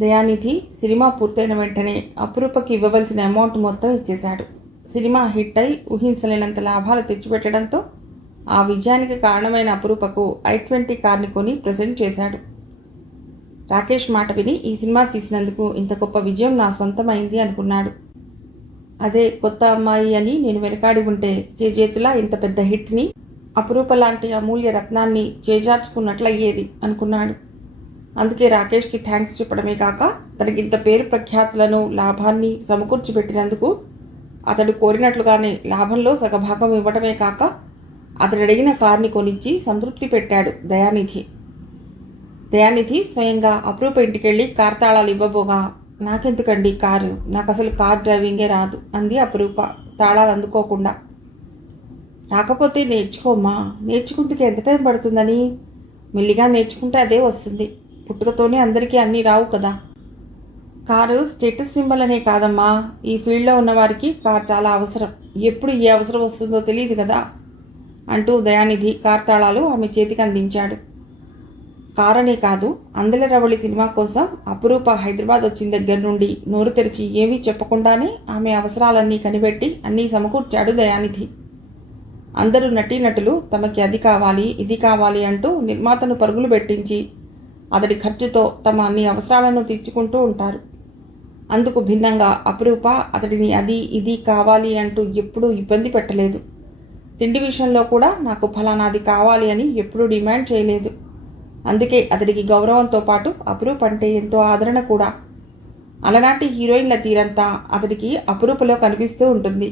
దయానిధి cinema పూర్తయిన వెంటనే అపురూపకి ఇవ్వవలసిన అమౌంట్ మొత్తం ఇచ్చేశాడు. సినిమా హిట్ అయి ఊహించలేనంత లాభాలు తెచ్చిపెట్టడంతో ఆ విజయానికి కారణమైన అపురూపకు i20 కార్ని కొని ప్రజెంట్ చేశాడు. రాకేష్ మాట విని ఈ సినిమా తీసినందుకు ఇంత గొప్ప విజయం నా సొంతమైంది అనుకున్నాడు. అదే కొత్త అమ్మాయి అని నేను వెనకాడి ఉంటే చేజేతులా ఇంత పెద్ద హిట్ని, అపురూప లాంటి అమూల్య రత్నాన్ని చేజార్చుకున్నట్లయ్యేది అనుకున్నాడు. అందుకే రాకేష్కి థ్యాంక్స్ చెప్పడమే కాక తనకింత పేరు ప్రఖ్యాతులను లాభాన్ని సమకూర్చిపెట్టినందుకు అతడు కోరినట్లుగానే లాభంలో సగభాగం ఇవ్వడమే కాక అతడు అడిగిన కార్ని కొనిచ్చి సంతృప్తి పెట్టాడు దయానిధి. దయానిధి స్వయంగా అపురూప ఇంటికెళ్ళి కార్ తాళాలు ఇవ్వబోగా, నాకెందుకండి కారు, నాకు అసలు కార్ డ్రైవింగే రాదు అంది అపురూప తాళాలు అందుకోకుండా. రాకపోతే నేర్చుకోమ్మా, నేర్చుకుంటే ఎంత టైం పడుతుందని? మెల్లిగా నేర్చుకుంటే అదే వస్తుంది. పుట్టుకతోనే అందరికీ అన్నీ రావు కదా. కారు స్టేటస్ సింబల్ అనే కాదమ్మా, ఈ ఫీల్డ్లో ఉన్నవారికి కార్ చాలా అవసరం. ఎప్పుడు ఏ అవసరం వస్తుందో తెలియదు కదా అంటూ దయానిధి కార్ తాళాలు ఆమె చేతికి అందించాడు. కారనే కాదు, అందెల రవళి సినిమా కోసం అపురూప హైదరాబాద్ వచ్చిన దగ్గర నుండి నోరు తెరిచి ఏమీ చెప్పకుండానే ఆమె అవసరాలన్నీ కనిపెట్టి అన్నీ సమకూర్చాడు దయానిధి. అందరూ నటీనటులు తమకి అది కావాలి ఇది కావాలి అంటూ నిర్మాతను పరుగులు పెట్టించి అతడి ఖర్చుతో తమ అన్ని అవసరాలను తీర్చుకుంటూ ఉంటారు. అందుకు భిన్నంగా అపురూప అతడిని అది ఇది కావాలి అంటూ ఎప్పుడూ ఇబ్బంది పెట్టలేదు. తిండి విషయంలో కూడా నాకు ఫలానాది కావాలి అని ఎప్పుడూ డిమాండ్ చేయలేదు. అందుకే అతడికి గౌరవంతో పాటు అపురూప అంటే ఎంతో ఆదరణ కూడా. అలనాటి హీరోయిన్ల తీరంతా అతడికి అపురూపలో కనిపిస్తూ ఉంటుంది.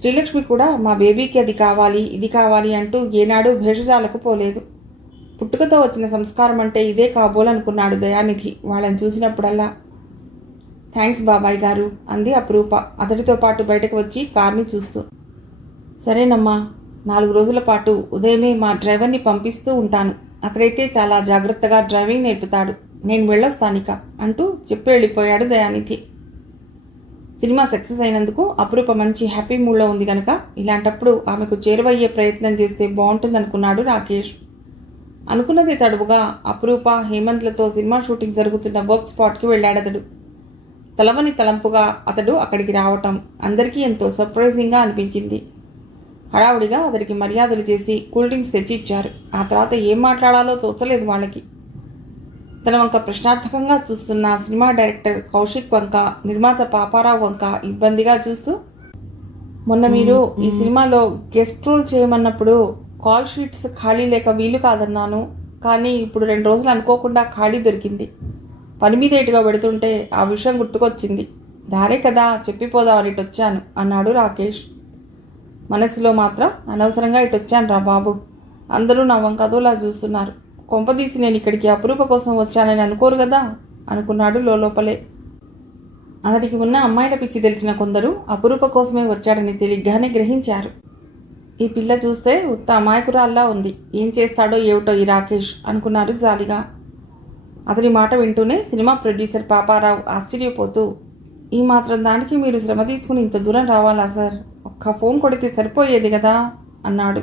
శ్రీలక్ష్మి కూడా మా బేబీకి అది కావాలి ఇది కావాలి అంటూ ఏనాడు భేషజాలకు పోలేదు. పుట్టుకతో వచ్చిన సంస్కారం అంటే ఇదే కాబోలనుకున్నాడు దయానిధి వాళ్ళని చూసినప్పుడల్లా. థ్యాంక్స్ బాబాయ్ గారు అంది అపురూప అతడితో పాటు బయటకు వచ్చి కార్ని చూస్తూ. సరేనమ్మా, 4 రోజుల పాటు ఉదయమే మా డ్రైవర్ని పంపిస్తూ ఉంటాను. అతడైతే చాలా జాగ్రత్తగా డ్రైవింగ్ నేర్పుతాడు. నేను వెళ్ళొస్తానిక అంటూ చెప్పి వెళ్ళిపోయాడు దయానిధి. సినిమా సక్సెస్ అయినందుకు అపురూప మంచి హ్యాపీ మూడ్లో ఉంది కనుక ఇలాంటప్పుడు ఆమెకు చేరువయ్యే ప్రయత్నం చేస్తే బాగుంటుందనుకున్నాడు రాకేష్. అనుకున్నది తడువుగా అపురూప హేమంత్లతో సినిమా షూటింగ్ జరుగుతున్న వర్క్ స్పాట్కి వెళ్ళాడతడు. తలవని తలంపుగా అతడు అక్కడికి రావటం అందరికీ ఎంతో సర్ప్రైజింగ్గా అనిపించింది. హడావుడిగా అతడికి మర్యాదలు చేసి కూల్ డ్రింక్స్ తెచ్చి ఇచ్చారు. ఆ తర్వాత ఏం మాట్లాడాలో తోచలేదు వాళ్ళకి. తన వంక ప్రశ్నార్థకంగా చూస్తున్న సినిమా డైరెక్టర్ కౌశిక్ వంక, నిర్మాత పాపారావు వంక ఇబ్బందిగా చూస్తూ, మొన్న మీరు ఈ సినిమాలో గెస్ట్ రోల్ చేయమన్నప్పుడు కాల్ షీట్స్ ఖాళీ లేక వీలు కాదన్నాను. కానీ ఇప్పుడు 2 రోజులు అనుకోకుండా ఖాళీ దొరికింది. పని మీద ఇటుగా పెడుతుంటే ఆ విషయం గుర్తుకొచ్చింది. దారే కదా చెప్పిపోదామని ఇటొచ్చాను అన్నాడు రాకేష్. మనసులో మాత్రం అనవసరంగా ఇటొచ్చాను రా బాబు, అందరూ నా వంక అదోలా చూస్తున్నారు. కొంపదీసి నేను ఇక్కడికి అపురూప కోసం వచ్చానని అనుకోరు కదా అనుకున్నాడు లోపలే. అతడికి ఉన్న అమ్మాయిల పిచ్చి తెలిసిన కొందరు అపురూప కోసమే వచ్చాడని తెలియగానే గ్రహించారు. ఈ పిల్ల చూస్తే ఉత్త అమాయకురాల్లా ఉంది, ఏం చేస్తాడో ఏమిటో ఈ రాకేష్ అనుకున్నారు జాలిగా. అతడి మాట వింటూనే సినిమా ప్రొడ్యూసర్ పాపారావు ఆశ్చర్యపోతూ, ఈ మాత్రం దానికి మీరు శ్రమ తీసుకుని ఇంత దూరం రావాలా సార్? ఒక్క ఫోన్ కొడితే సరిపోయేది కదా అన్నాడు.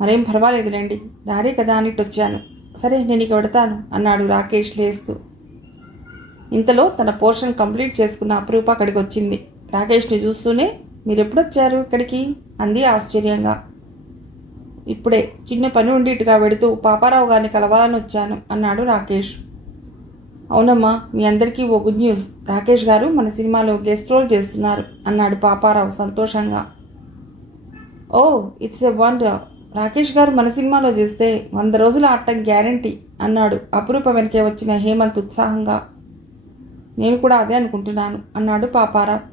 మరేం పర్వాలేదులేండి, దారే కదా అనిటొచ్చాను. సరే నేను ఇక పెడతాను అన్నాడు రాకేష్ లేస్తూ. ఇంతలో తన పోర్షన్ కంప్లీట్ చేసుకున్న అపురూప అక్కడికి వచ్చింది. రాకేష్ని చూస్తూనే, మీరెప్పుడొచ్చారు ఇక్కడికి అంది ఆశ్చర్యంగా. ఇప్పుడే చిన్న పని ఉండి ఇటుగా వెడుతూ పాపారావు గారిని కలవాలని వచ్చాను అన్నాడు రాకేష్. అవునమ్మా, మీ అందరికీ ఓ గుడ్ న్యూస్, రాకేష్ గారు మన సినిమాలో గెస్ట్ రోల్ చేస్తున్నారు అన్నాడు పాపారావు సంతోషంగా. Oh it's a wonder, Rakesh గారు మన సినిమాలో చేస్తే 100 రోజులు ఆడటం గ్యారంటీ అన్నాడు అపురూప వెనకే వచ్చిన హేమంత్ ఉత్సాహంగా. నేను కూడా అదే అనుకుంటున్నాను అన్నాడు పాపారావు.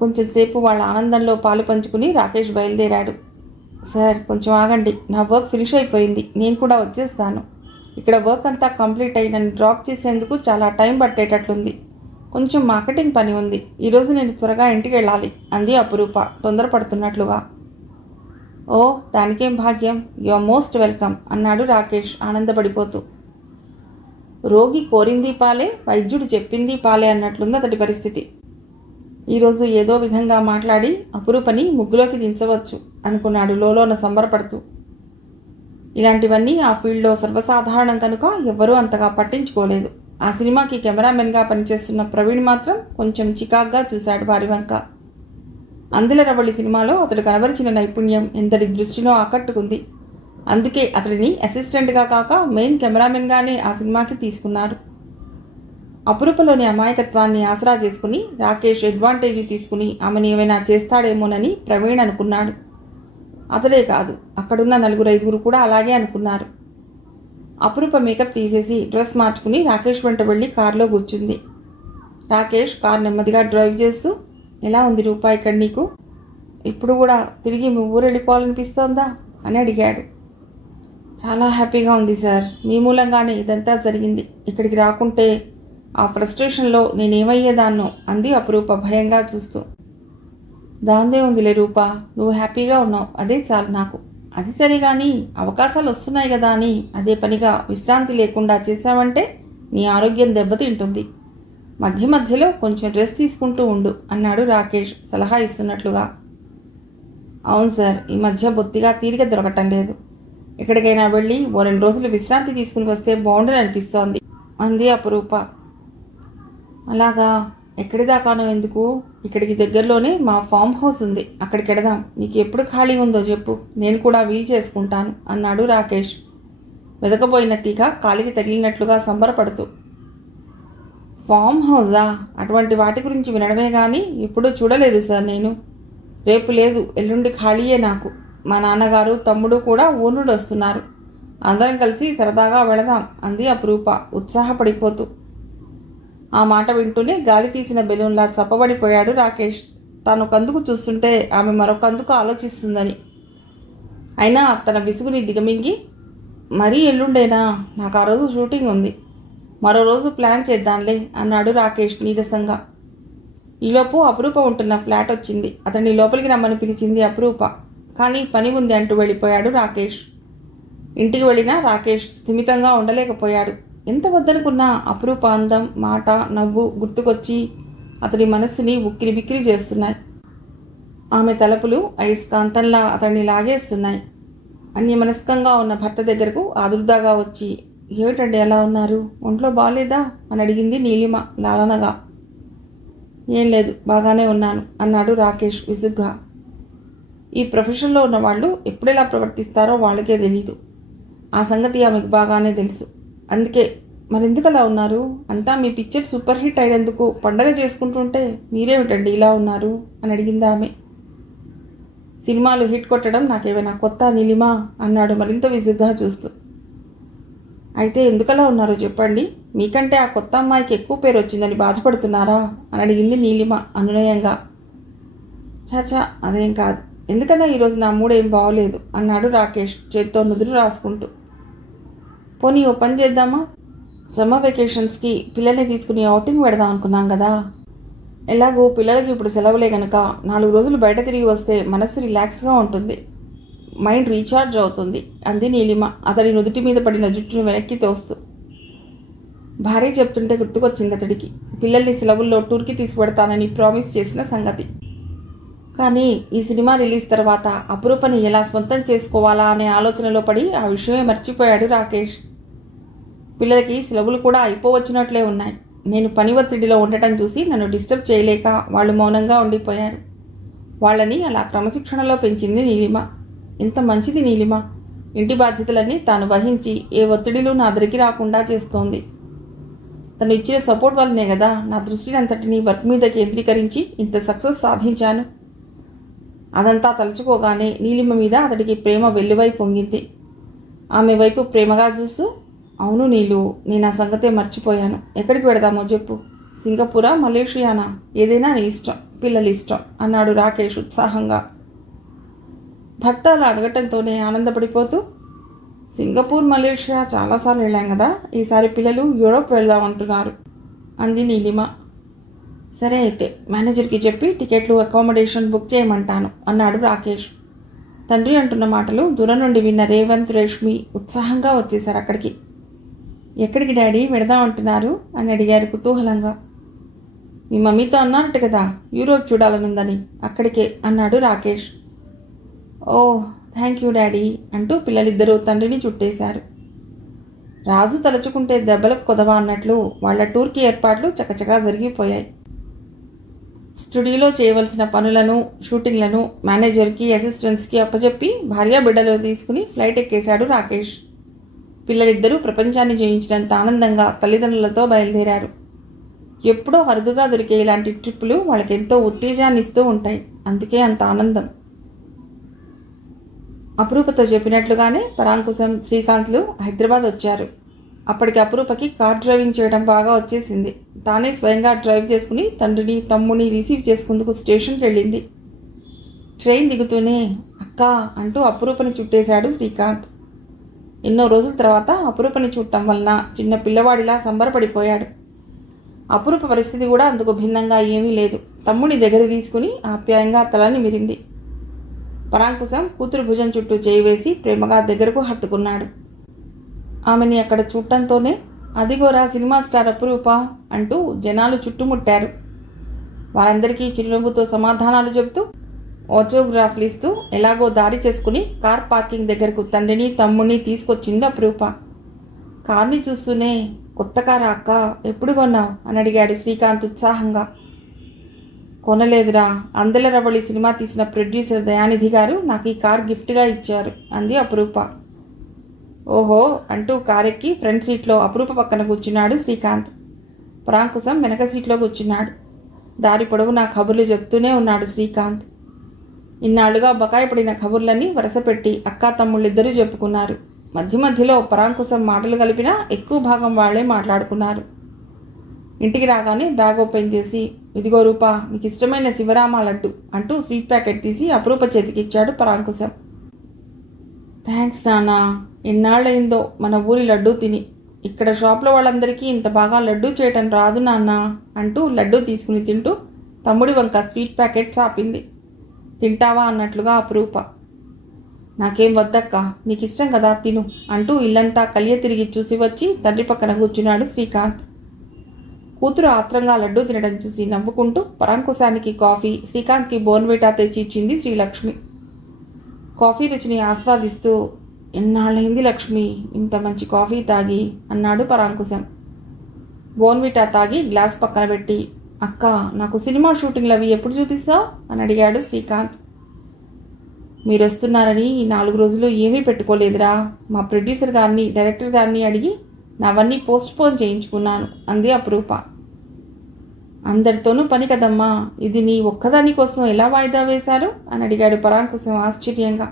కొంచెం సేపు వాళ్ళ ఆనందంలో పాలు పంచుకుని రాకేష్ బయలుదేరాడు. సార్ కొంచెం ఆగండి, నా వర్క్ ఫినిష్ అయిపోయింది, నేను కూడా వచ్చేస్తాను. ఇక్కడ వర్క్ అంతా కంప్లీట్ అయి నన్ను డ్రాప్ చేసేందుకు చాలా టైం పట్టేటట్లుంది. కొంచెం మార్కెటింగ్ పని ఉంది, ఈరోజు నేను త్వరగా ఇంటికి వెళ్ళాలి అంది అపురూప తొందరపడుతున్నట్లుగా. ఓ దానికేం భాగ్యం, యు ఆర్ మోస్ట్ వెల్కమ్ అన్నాడు రాకేష్ ఆనందపడిపోతూ. రోగి కోరింది పాలే, వైద్యుడు చెప్పింది పాలే అన్నట్లుంది అతడి పరిస్థితి. ఈరోజు ఏదో విధంగా మాట్లాడి అపురూపని ముగ్గులోకి దించవచ్చు అనుకున్నాడు లోలోన సంబరపడుతూ. ఇలాంటివన్నీ ఆ ఫీల్డ్లో సర్వసాధారణం కనుక ఎవ్వరూ అంతగా పట్టించుకోలేదు. ఆ సినిమాకి కెమెరామెన్గా పనిచేస్తున్న ప్రవీణ్ మాత్రం కొంచెం చికాగ్గా చూశాడు వారి వంక. అందుల రవళి సినిమాలో అతడు కనబరిచిన నైపుణ్యం ఎంతటి దృష్టిలో ఆకట్టుకుంది. అందుకే అతడిని అసిస్టెంట్గా కాక మెయిన్ కెమెరామెన్గానే ఆ సినిమాకి తీసుకున్నారు. అపురూపలోని అమాయకత్వాన్ని ఆసరా చేసుకుని రాకేష్ అడ్వాంటేజీ తీసుకుని ఆమెను ఏమైనా చేస్తాడేమోనని ప్రవీణ్ అనుకున్నాడు. అతడే కాదు, అక్కడున్న 4-5 కూడా అలాగే అనుకున్నారు. అపురూప మేకప్ తీసేసి డ్రెస్ మార్చుకుని రాకేష్ వెంట వెళ్ళి కారులో కూర్చుంది. రాకేష్ కారు నెమ్మదిగా డ్రైవ్ చేస్తూ, ఎలా ఉంది రూపా ఇక్కడ నీకు? ఇప్పుడు కూడా తిరిగి మీ ఊరు వెళ్ళిపోవాలనిపిస్తోందా అని అడిగాడు. చాలా హ్యాపీగా ఉంది సార్, మీ మూలంగానే ఇదంతా జరిగింది. ఇక్కడికి రాకుంటే ఆ ఫ్రస్ట్రేషన్లో నేనేమయ్యేదాన్నో అంది అపురూప భయంగా చూస్తూ. దాందే ఉందిలే రూపా, నువ్వు హ్యాపీగా ఉన్నావు, అదే చాలు నాకు. అది సరే కానీ అవకాశాలు వస్తున్నాయి కదా అని అదే పనిగా విశ్రాంతి లేకుండా చేశావంటే నీ ఆరోగ్యం దెబ్బతింటుంది. మధ్య మధ్యలో కొంచెం రెస్ట్ తీసుకుంటూ ఉండు అన్నాడు రాకేష్ సలహా ఇస్తున్నట్లుగా. అవును సార్, ఈ మధ్య బొత్తిగా తీరిక దొరకటం లేదు. ఎక్కడికైనా వెళ్ళి 2 రోజులు విశ్రాంతి తీసుకుని వస్తే బాగుండని అనిపిస్తోంది అంది అపురూప. అలాగా, ఎక్కడి దాకానో ఎందుకు, ఇక్కడికి దగ్గరలోనే మా ఫామ్ హౌస్ ఉంది, అక్కడికి వెడదాం. నీకు ఎప్పుడు ఖాళీ ఉందో చెప్పు, నేను కూడా వీలు చేసుకుంటాను అన్నాడు రాకేష్ వెదకపోయిన తీగ కాలికి తగిలినట్లుగా సంబరపడుతూ. ఫామ్ హౌజా? అటువంటి వాటి గురించి వినడమే కానీ ఎప్పుడూ చూడలేదు సార్ నేను. రేపు లేదు, ఎల్లుండి ఖాళీయే నాకు. మా నాన్నగారు తమ్ముడు కూడా ఊరు నుండి వస్తున్నారు. అందరం కలిసి సరదాగా వెళదాం అంది అపురూప ఉత్సాహపడిపోతూ. ఆ మాట వింటూనే గాలి తీసిన బెలూన్లా చప్పబడిపోయాడు రాకేష్. తాను కందుకు చూస్తుంటే ఆమె మరొకందుకు ఆలోచిస్తుందని. అయినా తన విసుగుని దిగమింగి, మరీ ఎల్లుండేనా, నాకు ఆ రోజు షూటింగ్ ఉంది, మరో రోజు ప్లాన్ చేద్దాంలే అన్నాడు రాకేష్ నీరసంగా. ఈలోపు అపురూప ఉంటున్న ఫ్లాట్ వచ్చింది. అతన్ని లోపలికి రమ్మని పిలిచింది అపురూప. కానీ పని ఉంది అంటూ వెళ్ళిపోయాడు రాకేష్. ఇంటికి వెళ్ళినా రాకేష్ స్థిమితంగా ఉండలేకపోయాడు. ఎంత వద్దనుకున్నా అపురూప అందం, మాట, నవ్వు గుర్తుకొచ్చి అతడి మనస్సుని ఉక్కిరి బిక్కిరి చేస్తున్నాయి. ఆమె తలపులు అయస్కాంతంలా అతడిని లాగేస్తున్నాయి. అన్యమనస్కంగా ఉన్న భర్త దగ్గరకు ఆదుర్దాగా వచ్చి, ఏమిటండి ఎలా ఉన్నారు, ఒంట్లో బాగాలేదా అని అడిగింది నీలిమ లాలనగా. ఏం లేదు, బాగానే ఉన్నాను అన్నాడు రాకేష్ విసుగ్గా. ఈ ప్రొఫెషన్లో ఉన్న వాళ్ళు ఎప్పుడెలా ప్రవర్తిస్తారో వాళ్ళకే తెలీదు. ఆ సంగతి ఆమెకు బాగానే తెలుసు. అందుకే, మరెందుకు అలా ఉన్నారు? అంతా మీ పిక్చర్ సూపర్ హిట్ అయినందుకు పండగ చేసుకుంటుంటే మీరేమిటండి ఇలా ఉన్నారు అని అడిగింది ఆమె. సినిమాలు హిట్ కొట్టడం నాకేమైనా కొత్త నీలిమా అన్నాడు మరింత విసుగ్గా చూస్తూ. అయితే ఎందుకలా ఉన్నారో చెప్పండి, మీకంటే ఆ కొత్త అమ్మాయికి ఎక్కువ పేరు వచ్చిందని బాధపడుతున్నారా అని అడిగింది నీలిమ అనునయంగా. చాచా, అదేం కాదు. ఎందుకన్నా ఈరోజు నా మూడేం బాగోలేదు అన్నాడు రాకేష్ చేత్తో నుదురు రాసుకుంటూ. పోనీ ఓ పని చేద్దామా, సమ్మర్ వెకేషన్స్కి పిల్లల్ని తీసుకుని ఔటింగ్ పెడదాం అనుకున్నాం కదా. ఎలాగో పిల్లలకి ఇప్పుడు సెలవులే కనుక 4 రోజులు బయట తిరిగి వస్తే మనస్సు రిలాక్స్గా ఉంటుంది, మైండ్ రీఛార్జ్ అవుతుంది అంది నీలిమ అతడి నుదుటి మీద పడిన జుట్టును వెనక్కి తోస్తూ. భార్య చెప్తుంటే గుర్తుకొచ్చింది అతడికి పిల్లల్ని సెలవుల్లో టూర్కి తీసుకువెడతానని ప్రామిస్ చేసిన సంగతి. కానీ ఈ సినిమా రిలీజ్ తర్వాత అపురూపని ఎలా సొంతం చేసుకోవాలా అనే ఆలోచనలో పడి ఆ విషయమే మర్చిపోయాడు రాకేష్. పిల్లలకి సెలవులు కూడా అయిపోవచ్చినట్లే ఉన్నాయి. నేను పని ఒత్తిడిలో ఉండటం చూసి నన్ను డిస్టర్బ్ చేయలేక వాళ్ళు మౌనంగా ఉండిపోయారు. వాళ్ళని అలా క్రమశిక్షణలో పెంచింది నీలిమ. ఎంత మంచిది నీలిమ. ఇంటి బాధ్యతలన్నీ తాను వహించి ఏ ఒత్తిడిలు నా దగ్గరికి రాకుండా చేస్తోంది. తను ఇచ్చిన సపోర్ట్ వల్లనే కదా నా దృష్టిని అంతటినీ వర్క్ మీద కేంద్రీకరించి ఇంత సక్సెస్ సాధించాను. అదంతా తలుచుకోగానే నీలిమ మీద అతడికి ప్రేమ వెల్లువై పొంగింది. ఆమె వైపు ప్రేమగా చూస్తూ, అవును నీలు, నేను ఆ సంగతే మర్చిపోయాను. ఎక్కడికి వెడదామో చెప్పు, సింగపూరా, మలేషియానా, ఏదైనా నీ ఇష్టం, పిల్లలు ఇష్టం అన్నాడు రాకేష్ ఉత్సాహంగా. భర్త అలా అడగటంతోనే ఆనందపడిపోతూ, సింగపూర్, మలేషియా చాలాసార్లు వెళ్ళాం కదా, ఈసారి పిల్లలు యూరోప్ వెళ్దామంటున్నారు అంది నీలిమ. సరే అయితే మేనేజర్కి చెప్పి టికెట్లు, అకామిడేషన్ బుక్ చేయమంటాను అన్నాడు రాకేష్. తండ్రి అంటున్న మాటలు దూరం నుండి విన్న రేవంత్, రేష్మి ఉత్సాహంగా వచ్చేశారు అక్కడికి. ఎక్కడికి డాడీ వెడదామంటున్నారు అని అడిగారు కుతూహలంగా. మీ మమ్మీతో అన్నారట కదా యూరోప్ చూడాలనుందని, అక్కడికే అన్నాడు రాకేష్. ఓ థ్యాంక్ యూ డాడీ అంటూ పిల్లలిద్దరూ తండ్రిని చుట్టేశారు. రాజు తలుచుకుంటే దెబ్బలకు కొదవా అన్నట్లు వాళ్ల టూర్కి ఏర్పాట్లు చకచకా జరిగిపోయాయి. స్టూడియోలో చేయవలసిన పనులను, షూటింగ్లను మేనేజర్కి, అసిస్టెంట్స్కి అప్పచెప్పి భార్యా బిడ్డలు తీసుకుని ఫ్లైట్ ఎక్కేశాడు రాకేష్. పిల్లలిద్దరూ ప్రపంచాన్ని జయించినంత ఆనందంగా తల్లిదండ్రులతో బయలుదేరారు. ఎప్పుడో అరుదుగా దొరికే ఇలాంటి ట్రిప్పులు వాళ్ళకెంతో ఉత్తేజాన్ని ఇస్తూ ఉంటాయి. అందుకే అంత ఆనందం. అపరూపతో చెప్పినట్లుగానే పరాంకుశం, శ్రీకాంత్లు హైదరాబాద్ వచ్చారు. అప్పటికి అపరూపకి కార్ డ్రైవింగ్ చేయడం బాగా వచ్చేసింది. తానే స్వయంగా డ్రైవ్ చేసుకుని తండ్రిని, తమ్ముని రిసీవ్ చేసుకుందుకు స్టేషన్కి వెళ్ళింది. ట్రైన్ దిగుతూనే అక్కా అంటూ అపరూపని చుట్టేశాడు శ్రీకాంత్. ఎన్నో రోజుల తర్వాత అపరూపని చూడటం వలన చిన్న పిల్లవాడిలా సంబరపడిపోయాడు. అపరూప పరిస్థితి కూడా అందుకు భిన్నంగా ఏమీ లేదు. తమ్ముడి దగ్గర తీసుకుని ఆప్యాయంగా తలని మిరింది. పరాంకుశం కూతురు భుజం చుట్టూ చేయి వేసి ప్రేమగా దగ్గరకు హత్తుకున్నాడు. ఆమెని అక్కడ చూడటంతోనే అదిగోరా సినిమా స్టార్ అపరూప అంటూ జనాలు చుట్టుముట్టారు. వారందరికీ చిరునవ్వుతో సమాధానాలు చెబుతూ, ఆటోగ్రాఫ్లు ఇస్తూ ఎలాగో దారి చేసుకుని కార్ పార్కింగ్ దగ్గరకు తండ్రిని, తమ్ముడిని తీసుకొచ్చింది అపరూప. కార్ని చూస్తూనే కొత్త కారా అక్క, ఎప్పుడు కొన్నావు అని అడిగాడు శ్రీకాంత్ ఉత్సాహంగా. కొనలేదురా, అందెల రవళి సినిమా తీసిన ప్రొడ్యూసర్ దయానిధి గారు నాకు ఈ కార్ గిఫ్ట్గా ఇచ్చారు అంది అపరూప. ఓహో అంటూ కారెక్కి ఫ్రంట్ సీట్లో అపరూప పక్కన కూర్చున్నాడు శ్రీకాంత్. పరాంకుశం వెనక సీట్లో కూర్చున్నాడు. దారి పొడవునా కబుర్లు చెప్తూనే ఉన్నాడు శ్రీకాంత్. ఇన్నాళ్లుగా బకాయి పడిన కబుర్లన్నీ వరుసపెట్టి అక్కా తమ్ముళ్ళిద్దరూ చెప్పుకున్నారు. మధ్య మధ్యలో పరాంకుశం మాటలు కలిపినా ఎక్కువ భాగం వాళ్లే మాట్లాడుకున్నారు. ఇంటికి రాగానే బ్యాగ్ ఓపెన్ చేసి, ఇదిగో రూపా, మీకు ఇష్టమైన శివరామ లడ్డు అంటూ స్వీట్ ప్యాకెట్ తీసి అపరూప చేతికిచ్చాడు పరాంకుశం. థ్యాంక్స్ నాన్నా, ఎన్నాళ్ళయిందో మన ఊరి లడ్డూ తిని. ఇక్కడ షాప్లో వాళ్ళందరికీ ఇంత బాగా లడ్డూ చేయటం రాదు నాన్నా అంటూ లడ్డూ తీసుకుని తింటూ తమ్ముడి వంక స్వీట్ ప్యాకెట్ సాపింది. తింటావా అన్నట్లుగా అపరూప. నాకేం వద్దక్క, నీకు ఇష్టం కదా తిను అంటూ ఇల్లంతా కలియ తిరిగి చూసి వచ్చి తండ్రి పక్కన కూర్చున్నాడు శ్రీకాంత్. కూతురు ఆత్రంగా లడ్డూ తినడం చూసి నవ్వుకుంటూ పరాంకుశానికి కాఫీ, శ్రీకాంత్కి బోర్న్విటా తెచ్చి ఇచ్చింది శ్రీలక్ష్మి. కాఫీ రుచిని ఆస్వాదిస్తూ, ఎన్నాళ్ళైంది లక్ష్మి ఇంత మంచి కాఫీ తాగి అన్నాడు పరాంకుశం. బోర్న్విటా తాగి గ్లాస్ పక్కన పెట్టి, అక్క నాకు సినిమా షూటింగ్లు అవి ఎప్పుడు చూపిస్తావు అని అడిగాడు శ్రీకాంత్. మీరు వస్తున్నారని ఈ 4 రోజులు ఏమీ పెట్టుకోలేదురా. మా ప్రొడ్యూసర్ గారిని, డైరెక్టర్ గారిని అడిగి నావన్నీ పోస్ట్పోన్ చేయించుకున్నాను అంది అపరూప. అందరితోనూ పని కదమ్మా, ఇది నీ ఒక్కదాని కోసం ఎలా వాయిదా వేశారు అని అడిగాడు పరాంకుశం ఆశ్చర్యంగా.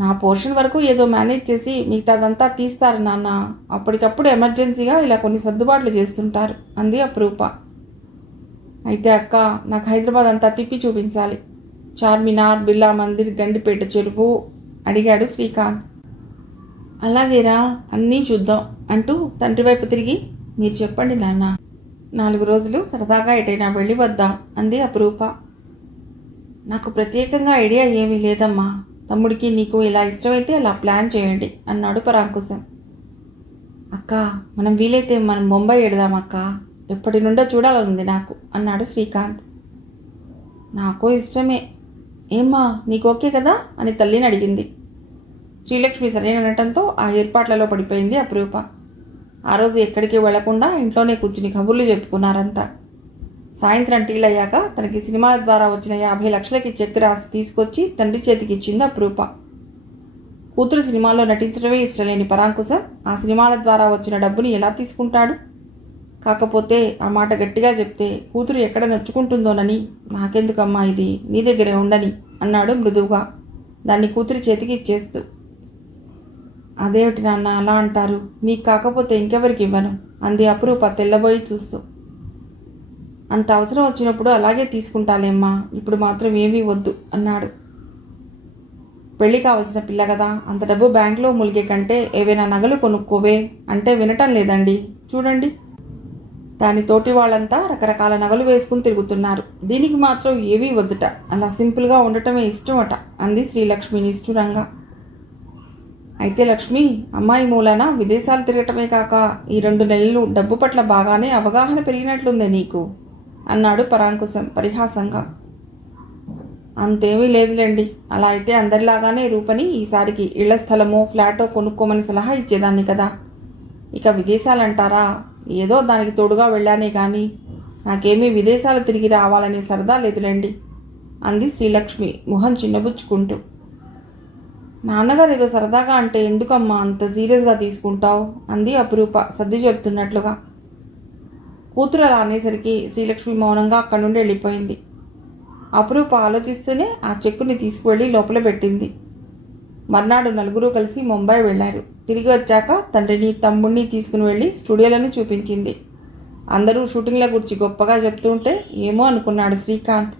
నా పోర్షన్ వరకు ఏదో మేనేజ్ చేసి మిగతాదంతా తీస్తారు నాన్న. అప్పటికప్పుడు ఎమర్జెన్సీగా ఇలా కొన్ని సర్దుబాట్లు చేస్తుంటారు అంది అపరూప. అయితే అక్క, నాకు హైదరాబాద్ అంతా తిప్పి చూపించాలి. చార్మినార్, బిర్లా మందిర్, గండిపేట చెరువు అడిగాడు శ్రీకాంత్. అలాగేరా, అన్నీ చూద్దాం అంటూ తండ్రి వైపు తిరిగి, మీరు చెప్పండి నాన్న, 4 రోజులు సరదాగా ఎటైనా వెళ్ళి వద్దాం అంది అపరూప. నాకు ప్రత్యేకంగా ఐడియా ఏమీ లేదమ్మా. తమ్ముడికి నీకు ఇలా ఇష్టమైతే అలా ప్లాన్ చేయండి అన్నాడు పరాంకుశం. అక్క, మనం వీలైతే మనం ముంబై వెళదాం అక్క, ఎప్పటి నుండో చూడాలనుంది నాకు అన్నాడు శ్రీకాంత్. నాకు ఇష్టమే. ఏమ్మా, నీకు ఓకే కదా అని తల్లిని అడిగింది. శ్రీలక్ష్మి సరైనటంతో ఆ ఏర్పాట్లలో పడిపోయింది అపరూప. ఆ రోజు ఎక్కడికి వెళ్లకుండా ఇంట్లోనే కూర్చుని కబుర్లు చెప్పుకున్నారంతా. సాయంత్రం టీలయ్యాక తనకి సినిమాల ద్వారా వచ్చిన 50 లక్షలకి చెక్ రాసి తీసుకొచ్చి తండ్రి చేతికి ఇచ్చింది అపరూప. కూతురు సినిమాల్లో నటించడమే ఇష్టం లేని పరాంకుశం ఆ సినిమాల ద్వారా వచ్చిన డబ్బుని ఎలా తీసుకుంటాడు? కాకపోతే ఆ మాట గట్టిగా చెప్తే కూతురు ఎక్కడ నొచ్చుకుంటుందోనని, నాకెందుకమ్మా ఇది, నీ దగ్గరే ఉండని అన్నాడు మృదువుగా, దాన్ని కూతురి చేతికి ఇచ్చేస్తూ. అదేమిటి నాన్న అలా అంటారు, నీకు కాకపోతే ఇంకెవరికి ఇవ్వను అంది అపరూప తెల్లబోయి చూస్తూ. అంత అవసరం వచ్చినప్పుడు అలాగే తీసుకుంటాలేమ్మా, ఇప్పుడు మాత్రం ఏమీ వద్దు అన్నాడు. పెళ్లి కావలసిన పిల్ల కదా, అంత డబ్బు బ్యాంకులో ములిగే కంటే ఏవైనా నగలు కొనుక్కోవే అంటే వినటం లేదండి. చూడండి, దాని తోటి వాళ్ళంతా రకరకాల నగలు వేసుకుని తిరుగుతున్నారు, దీనికి మాత్రం ఏవీ వద్దుట, అలా సింపుల్గా ఉండటమే ఇష్టమట అంది శ్రీలక్ష్మి నిష్ఠురంగా. అయితే లక్ష్మి, అమ్మాయి మూలాన విదేశాలు తిరగటమే కాక ఈ 2 నెలలు డబ్బు పట్ల బాగానే అవగాహన పెరిగినట్లుందే నీకు అన్నాడు పరాంకుశం పరిహాసంగా. అంతేమీ లేదులేండి. అలా అయితే అందరిలాగానే రూపని ఈసారికి ఇళ్ల స్థలమో ఫ్లాటో కొనుక్కోమని సలహా ఇచ్చేదాన్ని కదా. ఇక విదేశాలంటారా, ఏదో దానికి తోడుగా వెళ్ళానే కానీ నాకేమీ విదేశాలు తిరిగి రావాలనే సరదా లేదులేండి అంది శ్రీలక్ష్మి మొహం చిన్నబుచ్చుకుంటూ. నాన్నగారు ఏదో సరదాగా అంటే ఎందుకమ్మా అంత సీరియస్గా తీసుకుంటావు అంది అపురూప సర్ది చెబుతున్నట్లుగా. కూతురు అలా అనేసరికి శ్రీలక్ష్మి మౌనంగా అక్కడి నుండి వెళ్ళిపోయింది. అపురూప ఆలోచిస్తూనే ఆ చెక్కుని తీసుకువెళ్ళి లోపల పెట్టింది. మర్నాడు నలుగురు కలిసి ముంబై వెళ్లారు. తిరిగి వచ్చాక తండ్రిని తమ్ముడిని తీసుకుని వెళ్ళి స్టూడియోలను చూపించింది. అందరూ షూటింగ్ల గురించి గొప్పగా చెప్తుంటే ఏమో అనుకున్నాడు శ్రీకాంత్.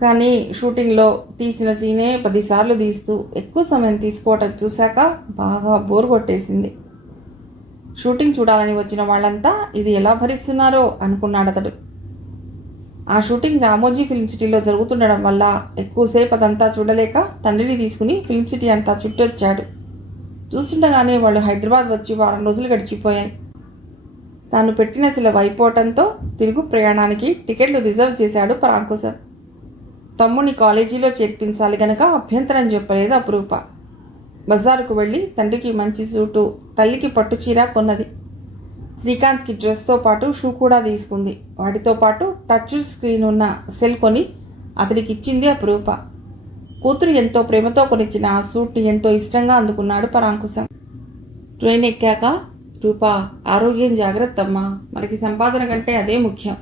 కానీ షూటింగ్లో తీసిన సీనే 10 సార్లు తీస్తూ ఎక్కువ సమయం తీసుకోవటం చూశాక బాగా బోర్ కొట్టేసింది. షూటింగ్ చూడాలని వచ్చిన వాళ్ళంతా ఇది ఎలా భరిస్తున్నారో అనుకున్నాడు అతడు. ఆ షూటింగ్ రామోజీ ఫిల్మ్ సిటీలో జరుగుతుండడం వల్ల ఎక్కువసేపు అదంతా చూడలేక తండ్రిని తీసుకుని ఫిల్మ్ సిటీ అంతా చుట్టొచ్చాడు. చూస్తుండగానే వాళ్ళు హైదరాబాద్ వచ్చి వారం రోజులు గడిచిపోయాయి. తాను పెట్టిన సెలవు అయిపోవటంతో తిరుగు ప్రయాణానికి టికెట్లు రిజర్వ్ చేశాడు పరాంకుశం. తమ్ముని కాలేజీలో చేర్పించాలి గనక అభ్యంతరం చెప్పలేదు అపురూప. బజారుకు వెళ్ళి తండ్రికి మంచి సూటు, తల్లికి పట్టు చీర కొన్నది. శ్రీకాంత్కి డ్రెస్తో పాటు షూ కూడా తీసుకుంది. వాటితో పాటు టచ్ స్క్రీన్ ఉన్న సెల్ కొని అతడికి ఇచ్చింది అపురూప. కూతురు ఎంతో ప్రేమతో కొనిచ్చిన ఆ సూట్ని ఎంతో ఇష్టంగా అందుకున్నాడు పరాంకుశం. ట్రైన్ ఎక్కాక, రూపా ఆరోగ్యం జాగ్రత్తమ్మా, మనకి సంపాదన కంటే అదే ముఖ్యం.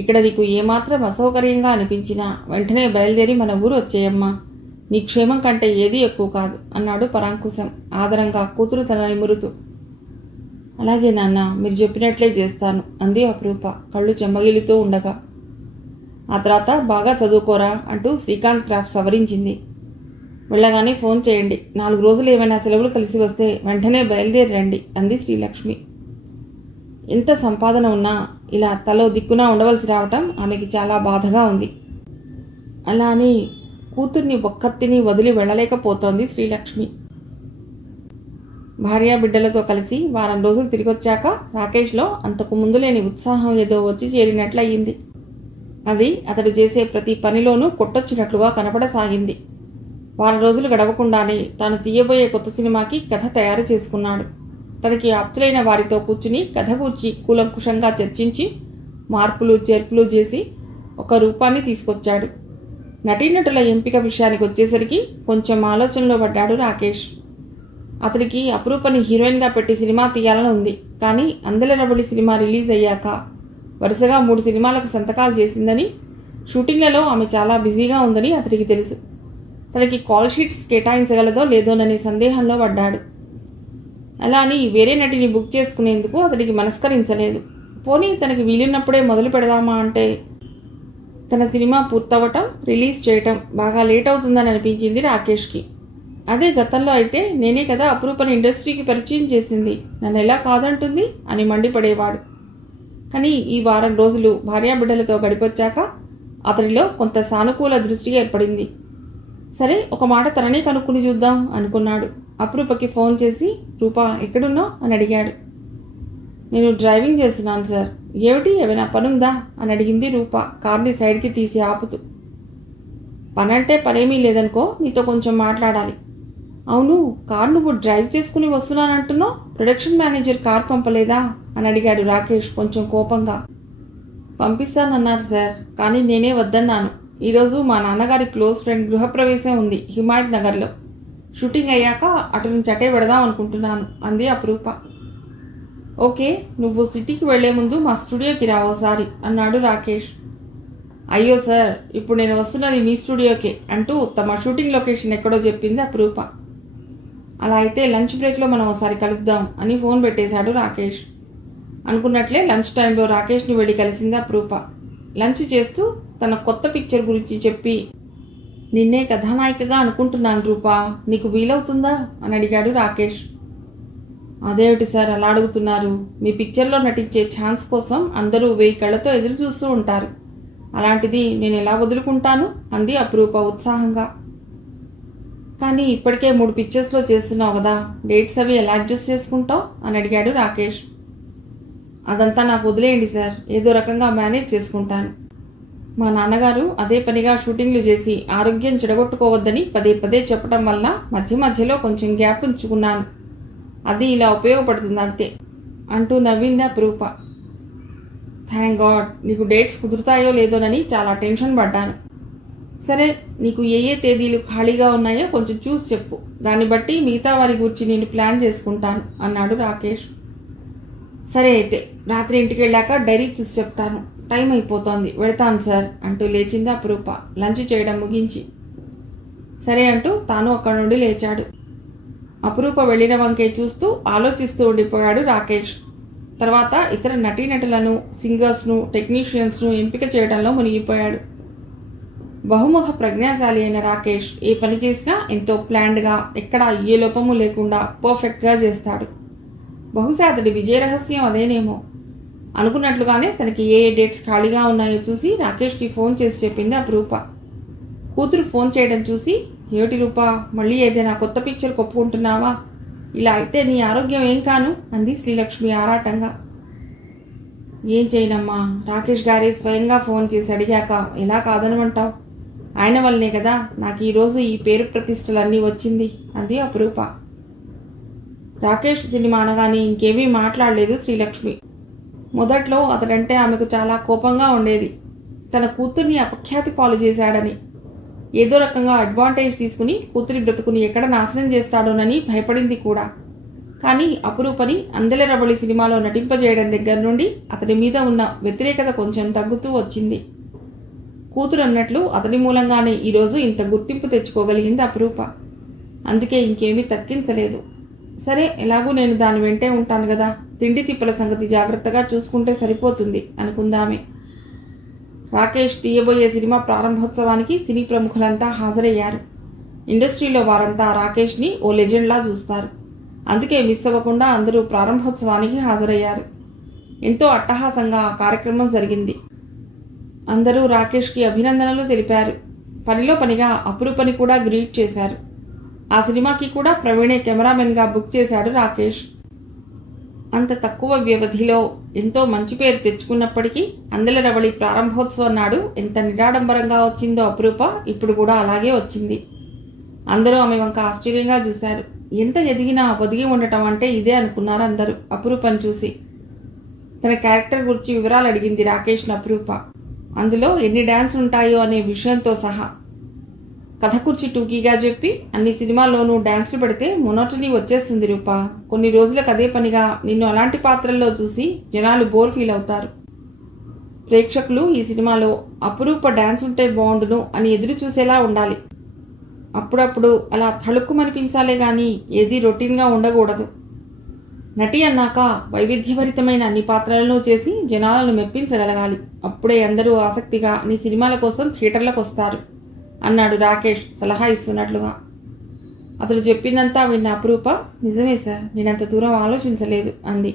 ఇక్కడ నీకు ఏమాత్రం అసౌకర్యంగా అనిపించినా వెంటనే బయలుదేరి మన ఊరు వచ్చేయమ్మా. నీ క్షేమం కంటే ఏదీ ఎక్కువ కాదు అన్నాడు పరాంకుశం ఆదరంగా కూతురు తన నిమురుతూ. అలాగే నాన్న, మీరు చెప్పినట్లే చేస్తాను అంది అపురూప కళ్ళు చెమ్మగిలుతూ ఉండగా. ఆ తర్వాత బాగా చదువుకోరా అంటూ శ్రీకాంత్ క్రాఫ్ట్ సవరించింది. వెళ్ళగానే ఫోన్ చేయండి. 4 రోజులు ఏమైనా సెలవులు కలిసి వస్తే వెంటనే బయలుదేరి రండి అంది శ్రీలక్ష్మి. ఎంత సంపాదన ఉన్నా ఇలా తలో దిక్కున ఉండవలసి రావటం ఆమెకి చాలా బాధగా ఉంది. అలా అని కూతుర్ని ఒక్కత్తిని వదిలి వెళ్ళలేకపోతోంది శ్రీలక్ష్మి. భార్యాబిడ్డలతో కలిసి వారం రోజులు తిరిగొచ్చాక రాకేష్లో అంతకు ముందు లేని ఉత్సాహం ఏదో వచ్చి చేరినట్లయింది. అది అతడు చేసే ప్రతి పనిలోనూ కొట్టొచ్చినట్లుగా కనపడసాగింది. వారం రోజులు గడవకుండానే తాను తీయబోయే కొత్త సినిమాకి కథ తయారు చేసుకున్నాడు. తనకి ఆప్తులైన వారితో కూర్చుని కథ కూర్చి కూలంకుషంగా చర్చించి మార్పులు చేర్పులు చేసి ఒక రూపాన్ని తీసుకొచ్చాడు. నటీనటుల ఎంపిక విషయానికి వచ్చేసరికి కొంచెం ఆలోచనలో పడ్డాడు రాకేష్. అతడికి అపురూపని హీరోయిన్గా పెట్టి సినిమా తీయాలని ఉంది. కానీ అందెలరబడి సినిమా రిలీజ్ అయ్యాక వరుసగా 3 సినిమాలకు సంతకాలు చేసిందని, షూటింగ్లలో ఆమె చాలా బిజీగా ఉందని అతడికి తెలుసు. తనకి కాల్ షీట్స్ కేటాయించగలదో లేదోననే సందేహంలో పడ్డాడు. అలా అని వేరే నటిని బుక్ చేసుకునేందుకు అతడికి మనస్కరించలేదు. పోనీ తనకి వీలున్నప్పుడే మొదలు పెడదామా అంటే తన సినిమా పూర్తవటం, రిలీజ్ చేయటం బాగా లేట్ అవుతుందని అనిపించింది రాకేష్కి. అదే గతంలో అయితే నేనే కదా అపురూపని ఇండస్ట్రీకి పరిచయం చేసింది, నన్ను ఎలా కాదంటుంది అని మండిపడేవాడు. కానీ ఈ వారం రోజులు భార్యాబిడ్డలతో గడిపొచ్చాక అతడిలో కొంత సానుకూల దృష్టి ఏర్పడింది. సరే, ఒక మాట తననే కనుక్కుని చూద్దాం అనుకున్నాడు. అపురూపకి ఫోన్ చేసి, రూపా ఎక్కడున్నావు అని అడిగాడు. నేను డ్రైవింగ్ చేస్తున్నాను సార్. ఏమిటి, ఏమైనా పనుందా అని అడిగింది రూప కార్ని సైడ్కి తీసి ఆపుతూ. పనంటే పనేమీ లేదనుకో, నీతో కొంచెం మాట్లాడాలి. అవును, కార్ నువ్వు డ్రైవ్ చేసుకుని వస్తున్నానంటున్నావు, ప్రొడక్షన్ మేనేజర్ కార్ పంపలేదా అని అడిగాడు రాకేష్ కొంచెం కోపంగా. పంపిస్తానన్నారు సార్, కానీ నేనే వద్దన్నాను. ఈరోజు మా నాన్నగారి క్లోజ్ ఫ్రెండ్ గృహప్రవేశం ఉంది హిమాయత్ నగర్లో. షూటింగ్ అయ్యాక అటు నుంచి అటే పెడదాం అనుకుంటున్నాను అంది అపురూప. ఓకే, నువ్వు సిటీకి వెళ్లే ముందు మా స్టూడియోకి రావోసారి అన్నాడు రాకేష్. అయ్యో సార్, ఇప్పుడు నేను వస్తున్నది మీ స్టూడియోకే అంటూ తమ షూటింగ్ లొకేషన్ ఎక్కడో చెప్పింది అపురూప. అలా అయితే లంచ్ బ్రేక్లో మనం ఒకసారి కలుద్దాం అని ఫోన్ పెట్టేశాడు రాకేష్. అనుకున్నట్లే లంచ్ టైంలో రాకేష్ని వెళ్ళి కలిసింది అపురూప. లంచ్ చేస్తూ తన కొత్త పిక్చర్ గురించి చెప్పి, నిన్నే కథానాయికగా అనుకుంటున్నాను రూపా, నీకు వీలవుతుందా అని అడిగాడు రాకేష్. అదేమిటి సార్ అలా అడుగుతున్నారు? మీ పిక్చర్లో నటించే ఛాన్స్ కోసం అందరూ 1000 కళ్ళతో ఎదురు చూస్తూ ఉంటారు. అలాంటిది నేను ఎలా వదులుకుంటాను అంది అపురూప ఉత్సాహంగా. కానీ ఇప్పటికే 3 పిక్చర్స్లో చేస్తున్నావు కదా, డేట్స్ అవి ఎలా అడ్జస్ట్ చేసుకుంటావు అని అడిగాడు రాకేష్. అదంతా నాకు వదిలేయండి సార్, ఏదో రకంగా మేనేజ్ చేసుకుంటాను. మా నాన్నగారు అదే పనిగా షూటింగ్లు చేసి ఆరోగ్యం చెడగొట్టుకోవద్దని పదే పదే చెప్పడం వల్ల మధ్య మధ్యలో కొంచెం గ్యాప్ ఉంచుకున్నాను. అది ఇలా ఉపయోగపడుతుంది అంతే అంటూ నవ్వింది అపురూప. థ్యాంక్ గాడ్, నీకు డేట్స్ కుదురుతాయో లేదోనని చాలా టెన్షన్ పడ్డాను. సరే, నీకు ఏ ఏ తేదీలు ఖాళీగా ఉన్నాయో కొంచెం చూసి చెప్పు. దాన్ని బట్టి మిగతా వారి గురించి నేను ప్లాన్ చేసుకుంటాను అన్నాడు రాకేష్. సరే అయితే రాత్రి ఇంటికి వెళ్ళాక డైరీ చూసి చెప్తాను. టైం అయిపోతోంది, వెళతాను సార్ అంటూ లేచింది అపురూప లంచ్ చేయడం ముగించి. సరే అంటూ తాను అక్కడి నుండి లేచాడు. అపురూప వెళ్ళిన వంకే చూస్తూ ఆలోచిస్తూ ఉండిపోయాడు రాకేష్. తర్వాత ఇతర నటీనటులను, సింగర్స్ను, టెక్నీషియన్స్ను ఎంపిక చేయడంలో మునిగిపోయాడు. బహుముఖ ప్రజ్ఞాశాలి అయిన రాకేష్ ఏ పని చేసినా ఎంతో ప్లాన్డ్గా, ఎక్కడా ఏ లోపము లేకుండా పర్ఫెక్ట్గా చేస్తాడు. బహుశా అతడి విజయ రహస్యం అదేనేమో. అనుకున్నట్లుగానే తనకి ఏ డేట్స్ ఖాళీగా ఉన్నాయో చూసి రాకేష్కి ఫోన్ చేసి చెప్పింది అపురూప. కూతురు ఫోన్ చేయడం చూసి, ఏమిటి రూపా, మళ్ళీ ఏదైనా కొత్త పిక్చర్ కొప్పుకుంటున్నావా? ఇలా అయితే నీ ఆరోగ్యం ఏం కాను అంది శ్రీలక్ష్మి ఆరాటంగా. ఏం చేయనమ్మా, రాకేష్ గారే స్వయంగా ఫోన్ చేసి అడిగాక ఎలా కాదనమంటావు? ఆయన వల్లనే కదా నాకు ఈరోజు ఈ పేరు ప్రతిష్టలన్నీ వచ్చింది అంది అపురూప. రాకేష్ సినిమా అనగానే ఇంకేమీ మాట్లాడలేదు శ్రీలక్ష్మి. మొదట్లో అతడంటే ఆమెకు చాలా కోపంగా ఉండేది. తన కూతుర్ని అపఖ్యాతి పాలు చేశాడని, ఏదో రకంగా అడ్వాంటేజ్ తీసుకుని కూతురి బ్రతుకుని ఎక్కడ నాశనం చేస్తాడోనని భయపడింది కూడా. కానీ అపురూపని అందెల రబళి సినిమాలో నటింపజేయడం దగ్గర నుండి అతడి మీద ఉన్న వ్యతిరేకత కొంచెం తగ్గుతూ వచ్చింది. కూతురు అన్నట్లు అతడి మూలంగానే ఈరోజు ఇంత గుర్తింపు తెచ్చుకోగలిగింది అపురూప. అందుకే ఇంకేమీ తక్కించలేదు. సరే, ఎలాగూ నేను దాని వెంటే ఉంటాను కదా, తిండి తిప్పల సంగతి జాగ్రత్తగా చూసుకుంటే సరిపోతుంది అనుకుందామే. రాకేష్ తీయబోయే సినిమా ప్రారంభోత్సవానికి సినీ ప్రముఖులంతా హాజరయ్యారు. ఇండస్ట్రీలో వారంతా రాకేష్ని ఓ లెజెండ్లా చూస్తారు. అందుకే మిస్ అవ్వకుండా అందరూ ప్రారంభోత్సవానికి హాజరయ్యారు. ఎంతో అట్టహాసంగా ఆ కార్యక్రమం జరిగింది. అందరూ రాకేష్కి అభినందనలు తెలిపారు. పనిలో పనిగా అపురూపని కూడా గ్రీట్ చేశారు. ఆ సినిమాకి కూడా ప్రవీణే కెమెరామెన్గా బుక్ చేశాడు రాకేష్. అంత తక్కువ వ్యవధిలో ఎంతో మంచి పేరు తెచ్చుకున్నప్పటికీ అందెల రవళి ప్రారంభోత్సవం నాడు ఎంత నిరాడంబరంగా వచ్చిందో అపురూప ఇప్పుడు కూడా అలాగే వచ్చింది. అందరూ ఆమె వంక ఆశ్చర్యంగా చూశారు. ఎంత ఎదిగినా ఒదిగి ఉండటం అంటే ఇదే అనుకున్నారు అందరూ అపురూపని చూసి. తన క్యారెక్టర్ గురించి వివరాలు అడిగింది రాకేష్ని అపురూప. అందులో ఎన్ని డ్యాన్స్ ఉంటాయో అనే విషయంతో సహా. కథ కుర్చీ టూకీగా చెప్పి అన్ని సినిమాల్లోనూ డ్యాన్స్లు పెడితే మొనోటనీ వచ్చేస్తుంది రూపా. కొన్ని రోజులకు అదే పనిగా నిన్ను అలాంటి పాత్రల్లో చూసి జనాలు బోర్ ఫీల్ అవుతారు. ప్రేక్షకులు ఈ సినిమాలో అపురూప డ్యాన్స్ ఉంటే బాగుండును అని ఎదురు చూసేలా ఉండాలి. అప్పుడప్పుడు అలా తళుక్కుమనిపించాలే కానీ ఏదీ రొటీన్గా ఉండకూడదు. నటి అన్నాక వైవిధ్యభరితమైన అన్ని పాత్రలను చేసి జనాలను మెప్పించగలగాలి. అప్పుడే అందరూ ఆసక్తిగా నీ సినిమాల కోసం థియేటర్లకు వస్తారు అన్నాడు రాకేష్ సలహా ఇస్తున్నట్లుగా. అతడు చెప్పిందంతా విన్న అపురూప, నిజమే సార్, నేనంత దూరం ఆలోచించలేదు అంది.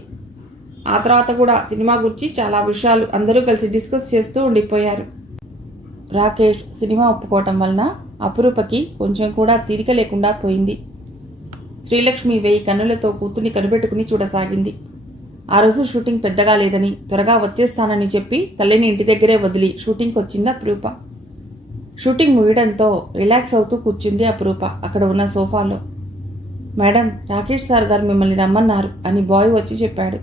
ఆ తర్వాత కూడా సినిమా గురించి చాలా విషయాలు అందరూ కలిసి డిస్కస్ చేస్తూ ఉండిపోయారు. రాకేష్ సినిమా ఒప్పుకోవటం వలన అపురూపకి కొంచెం కూడా తీరిక లేకుండా పోయింది. శ్రీలక్ష్మి 1000 కన్నులతో కూతుర్ని కనిపెట్టుకుని చూడసాగింది. ఆ రోజు షూటింగ్ పెద్దగా లేదని త్వరగా వచ్చేస్తానని చెప్పి తల్లిని ఇంటి దగ్గరే వదిలి షూటింగ్కి వచ్చింది అపురూప. షూటింగ్ ముగియడంతో రిలాక్స్ అవుతూ కూర్చుంది అపురూప అక్కడ ఉన్న సోఫాలో. మేడం, రాకేష్ సార్ గారు మిమ్మల్ని రమ్మన్నారు అని బాయ్ వచ్చి చెప్పాడు.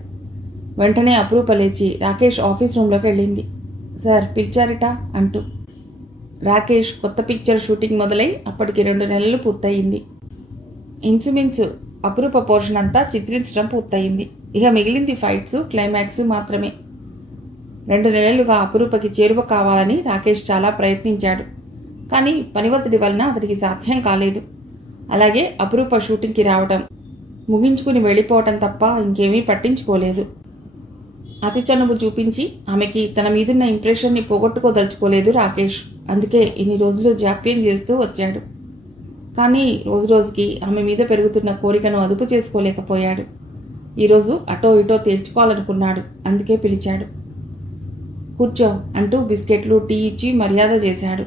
వెంటనే అపురూప లేచి రాకేష్ ఆఫీస్ రూమ్లోకి వెళ్ళింది. సార్ పిలిచారట అంటూ. రాకేష్ కొత్త పిక్చర్ షూటింగ్ మొదలై అప్పటికి 2 నెలలు పూర్తయింది. ఇంచుమించు అపురూప పోర్షన్ అంతా చిత్రించడం పూర్తయింది. ఇక మిగిలింది ఫైట్స్, క్లైమాక్స్ మాత్రమే. 2 నెలలుగా అపురూపకి చేరువ కావాలని రాకేష్ చాలా ప్రయత్నించాడు. కానీ పని ఒత్తిడి వలన అతడికి సాధ్యం కాలేదు. అలాగే అపురూప షూటింగ్కి రావడం, ముగించుకుని వెళ్ళిపోవటం తప్ప ఇంకేమీ పట్టించుకోలేదు. అతి చనువు చూపించి ఆమెకి తన మీదున్న ఇంప్రెషన్ని పోగొట్టుకోదలుచుకోలేదు రాకేష్. అందుకే ఇన్ని రోజులు జాప్యం చేస్తూ వచ్చాడు. కానీ రోజురోజుకి ఆమె మీద పెరుగుతున్న కోరికను అదుపు చేసుకోలేకపోయాడు. ఈరోజు అటో ఇటో తేల్చుకోవాలనుకున్నాడు. అందుకే పిలిచాడు. కూర్చో అంటూ బిస్కెట్లు, టీ ఇచ్చి మర్యాద చేశాడు.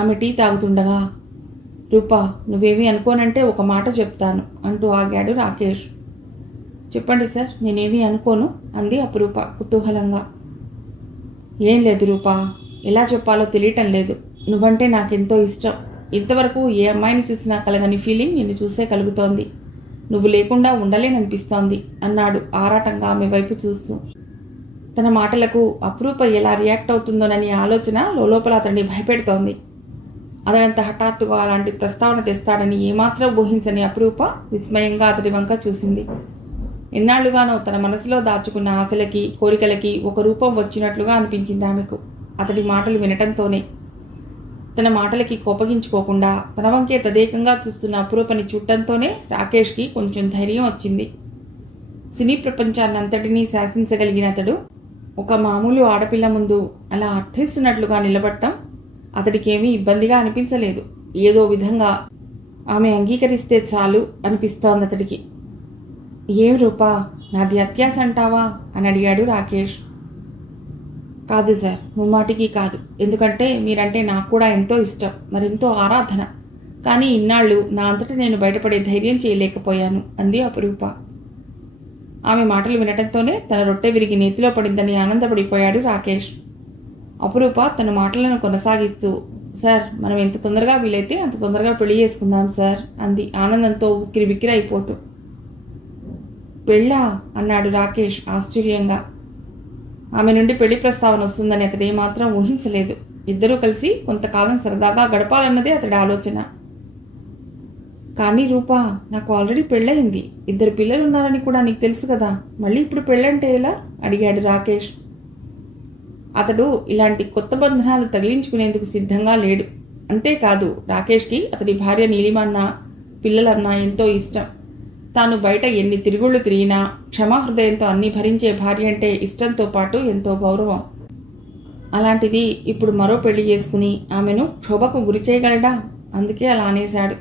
ఆమె టీ తాగుతుండగా, రూపా, నువ్వేమీ అనుకోనంటే ఒక మాట చెప్తాను అంటూ ఆగాడు రాకేష్. చెప్పండి సార్, నేనేమీ అనుకోను అంది అపురూప కుతూహలంగా. ఏం లేదు రూపా, ఎలా చెప్పాలో తెలియటం లేదు. నువ్వంటే నాకెంతో ఇష్టం. ఇంతవరకు ఏ అమ్మాయిని చూసినా కలగని ఫీలింగ్ నిన్ను చూస్తే కలుగుతోంది. నువ్వు లేకుండా ఉండలేననిపిస్తోంది అన్నాడు ఆరాటంగా ఆమె వైపు చూస్తూ. తన మాటలకు అపురూప ఎలా రియాక్ట్ అవుతుందోనని ఆలోచన లోపల అతన్ని భయపెడుతోంది. అతనంత హఠాత్తుగా అలాంటి ప్రస్తావన తెస్తాడని ఏమాత్రం ఊహించని అపురూప విస్మయంగా అతడి వంక చూసింది. ఎన్నాళ్లుగానో తన మనసులో దాచుకున్న ఆశలకి కోరికలకి ఒక రూపం వచ్చినట్లుగా అనిపించింది ఆమెకు అతడి మాటలు వినటంతోనే. తన మాటలకి కోపగించుకోకుండా తన వంకే తదేకంగా చూస్తున్న అపురూపని చూడటంతోనే రాకేష్కి కొంచెం ధైర్యం వచ్చింది. సినీ ప్రపంచాన్నంతటినీ శాసించగలిగిన అతడు ఒక మామూలు ఆడపిల్ల ముందు అలా అర్థిస్తున్నట్లుగా నిలబడటం అతడికేమీ ఇబ్బందిగా అనిపించలేదు. ఏదో విధంగా ఆమె అంగీకరిస్తే చాలు అనిపిస్తోంది అతడికి. ఏం రూపా, నాది అత్యాశ అంటావా అని అడిగాడు రాకేష్. కాదు సార్, ముమ్మాటికి కాదు. ఎందుకంటే మీరంటే నాకు కూడా ఎంతో ఇష్టం, మరెంతో ఆరాధన. కానీ ఇన్నాళ్ళు నా అంతటా నేను బయటపడే ధైర్యం చేయలేకపోయాను అంది అపురూప. ఆమె మాటలు వినటంతోనే తన రొట్టె విరిగి నేతిలో పడిందని ఆనందపడిపోయాడు రాకేష్. అపురూప తన మాటలను కొనసాగిస్తూ, సార్, మనం ఎంత తొందరగా వీలైతే అంత తొందరగా పెళ్లి చేసుకుందాం సార్ అంది ఆనందంతో ఉక్కిరి బిక్కిరి అయిపోతూ. పెళ్ళా అన్నాడు రాకేష్ ఆశ్చర్యంగా. ఆమె నుండి పెళ్లి ప్రస్తావన వస్తుందని అతడు ఏమాత్రం ఊహించలేదు. ఇద్దరూ కలిసి కొంతకాలం సరదాగా గడపాలన్నదే అతడి ఆలోచన. కానీ రూపా, నాకు ఆల్రెడీ పెళ్ళయింది. 2 పిల్లలు ఉన్నారని కూడా నీకు తెలుసు కదా. మళ్ళీ ఇప్పుడు పెళ్ళంటే ఎలా అడిగాడు రాకేష్. అతడు ఇలాంటి కొత్త బంధనాలు తగిలించుకునేందుకు సిద్ధంగా లేడు. అంతేకాదు, రాకేష్కి అతడి భార్య నీలిమన్నా పిల్లలన్నా ఎంతో ఇష్టం. తాను బయట ఎన్ని తిరుగుళ్ళు తిరిగినా క్షమాహృదయంతో అన్ని భరించే భార్య అంటే ఇష్టంతో పాటు ఎంతో గౌరవం. అలాంటిది ఇప్పుడు మరో పెళ్లి చేసుకుని ఆమెను క్షోభకు గురి చేయగలడా? అందుకే అలా అనేశాడు.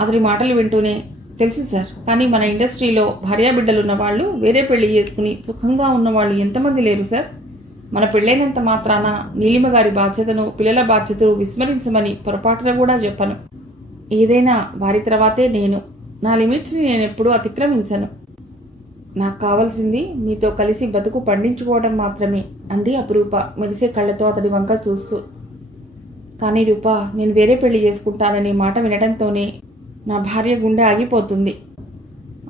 అతడి మాటలు వింటూనే, తెలుసు సార్, కానీ మన ఇండస్ట్రీలో భార్యాబిడ్డలున్న వాళ్ళు వేరే పెళ్లి చేసుకుని సుఖంగా ఉన్నవాళ్ళు ఎంతమంది లేరు సార్. మన పెళ్ళైనంత మాత్రాన నీలిమ గారి బాధ్యతను పిల్లల బాధ్యతను విస్మరించమని పొరపాటున కూడా చెప్పను. ఏదైనా వారి తర్వాతే నేను. నా లిమిట్స్ని నేను ఎప్పుడూ అతిక్రమించను. నాకు కావాల్సింది మీతో కలిసి బతుకు పండించుకోవడం మాత్రమే అంది అపురూప మెరిసే కళ్ళతో అతడి వంక చూస్తూ. కానీ రూపా, నేను వేరే పెళ్లి చేసుకుంటాననే మాట వినడంతోనే నా భార్య గుండె ఆగిపోతుంది.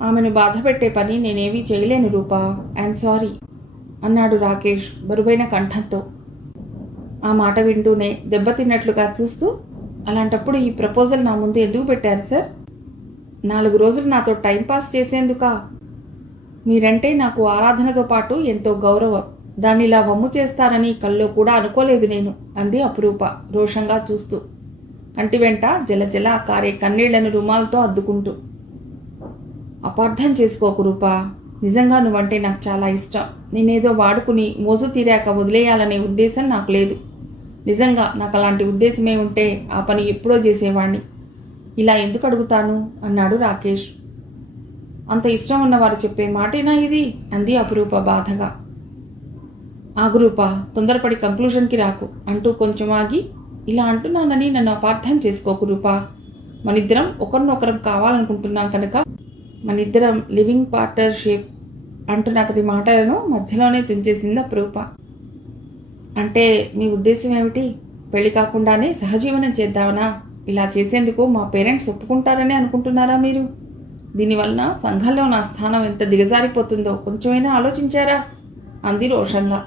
ఆమెను బాధ పెట్టే పని నేనేమీ చేయలేను రూపా. ఐఎమ్ సారీ అన్నాడు రాకేష్ బరువైన కంఠంతో. ఆ మాట వింటూనే దెబ్బతిన్నట్లుగా చూస్తూ, అలాంటప్పుడు ఈ ప్రపోజల్ నా ముందు ఎందుకు పెట్టారు సార్? 4 రోజులు నాతో టైంపాస్ చేసేందుకా? మీరంటే నాకు ఆరాధనతో పాటు ఎంతో గౌరవం. దాన్ని ఇలా వమ్ము చేస్తారని కల్లో కూడా అనుకోలేదు నేను అంది అపురూప రోషంగా చూస్తూ, కంటి వెంట జలజల కారే కన్నీళ్లను రుమాలతో అద్దుకుంటూ. అపార్థం చేసుకోకు రూపా, నిజంగా నువ్వంటే నాకు చాలా ఇష్టం. నేనేదో వాడుకుని మోజు తీరాక వదిలేయాలనే ఉద్దేశం నాకు లేదు. నిజంగా నాకు అలాంటి ఉద్దేశమే ఉంటే ఆ పని ఎప్పుడో చేసేవాణ్ణి. ఇలా ఎందుకు అడుగుతాను అన్నాడు రాకేష్. అంత ఇష్టం ఉన్నవారు చెప్పే మాటేనా ఇది అంది అపురూప బాధగా. ఆగురూప, తొందరపడి కంక్లూషన్కి రాకు అంటూ కొంచెం ఆగి, ఇలా అంటున్నానని నన్ను అపార్థం చేసుకోకు రూపా. మనిద్దరం ఒకరినొకరం కావాలనుకుంటున్నాం కనుక మనిద్దరం లివింగ్ పార్ట్నర్షిప్ అంటున్న అతడి మాటలను మధ్యలోనే తుంచేసింది అపురూప. అంటే మీ ఉద్దేశం ఏమిటి? పెళ్లి కాకుండానే సహజీవనం చేద్దామనా? ఇలా చేసేందుకు మా పేరెంట్స్ ఒప్పుకుంటారని అనుకుంటున్నారా మీరు? దీనివలన సంఘంలో నా స్థానం ఎంత దిగజారిపోతుందో కొంచెమైనా ఆలోచించారా అంది రోషంగా.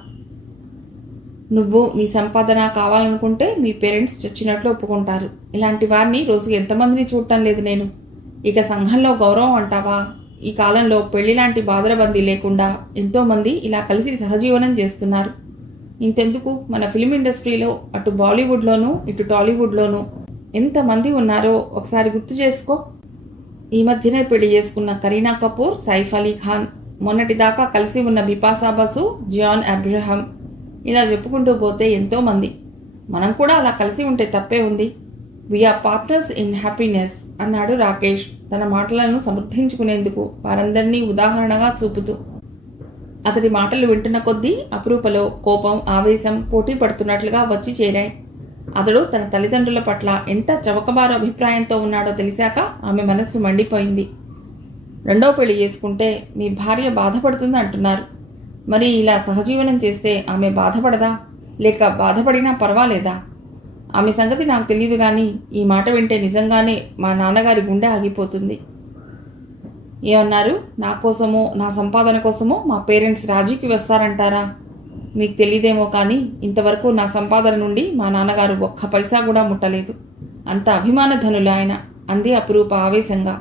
నువ్వు నీ సంపాదన కావాలనుకుంటే మీ పేరెంట్స్ చచ్చినట్లు ఒప్పుకుంటారు. ఇలాంటి వారిని రోజుకి ఎంతమందిని చూడటం లేదు నేను. ఇక సంఘంలో గౌరవం అంటావా? ఈ కాలంలో పెళ్లి లాంటి బాధరబందీ లేకుండా ఎంతోమంది ఇలా కలిసి సహజీవనం చేస్తున్నారు. ఇంతెందుకు, మన ఫిల్మ్ ఇండస్ట్రీలో అటు బాలీవుడ్లోనూ ఇటు టాలీవుడ్లోనూ ఎంతమంది ఉన్నారో ఒకసారి గుర్తు చేసుకో. ఈ మధ్యనే పెళ్లి చేసుకున్న కరీనా కపూర్, సైఫ్ అలీ ఖాన్, మొన్నటిదాకా కలిసి ఉన్న బిపాసా బసు, జాన్ అబ్రహం, ఇలా చెప్పుకుంటూ పోతే ఎంతోమంది. మనం కూడా అలా కలిసి ఉంటే తప్పే ఉంది. వీఆర్ పార్ట్నర్స్ ఇన్ హ్యాపీనెస్ అన్నాడు రాకేష్ తన మాటలను సమర్థించుకునేందుకు వారందరినీ ఉదాహరణగా చూపుతూ. అతడి మాటలు వింటున్న కొద్దీ అపురూపలో కోపం, ఆవేశం పోటీ పడుతున్నట్లుగా వచ్చి చేరాయి. అతడు తన తల్లిదండ్రుల పట్ల ఎంత చవకబారు అభిప్రాయంతో ఉన్నాడో తెలిసాక ఆమె మనస్సు మండిపోయింది. 2వ పెళ్లి చేసుకుంటే మీ భార్య బాధపడుతుంది అంటున్నారు. మరి ఇలా సహజీవనం చేస్తే ఆమె బాధపడదా? లేక బాధపడినా పర్వాలేదా? ఆమె సంగతి నాకు తెలియదు, కానీ ఈ మాట వింటే నిజంగానే మా నాన్నగారి గుండె ఆగిపోతుంది. ఏమన్నారు? నా కోసమో నా సంపాదన కోసమో మా పేరెంట్స్ రాజీకి వస్తారంటారా? మీకు తెలియదేమో, కానీ ఇంతవరకు నా సంపాదన నుండి మా నాన్నగారు ఒక్క పైసా కూడా ముట్టలేదు. అంత అభిమాన ధనులు ఆయన, అంది అపురూప ఆవేశంగా.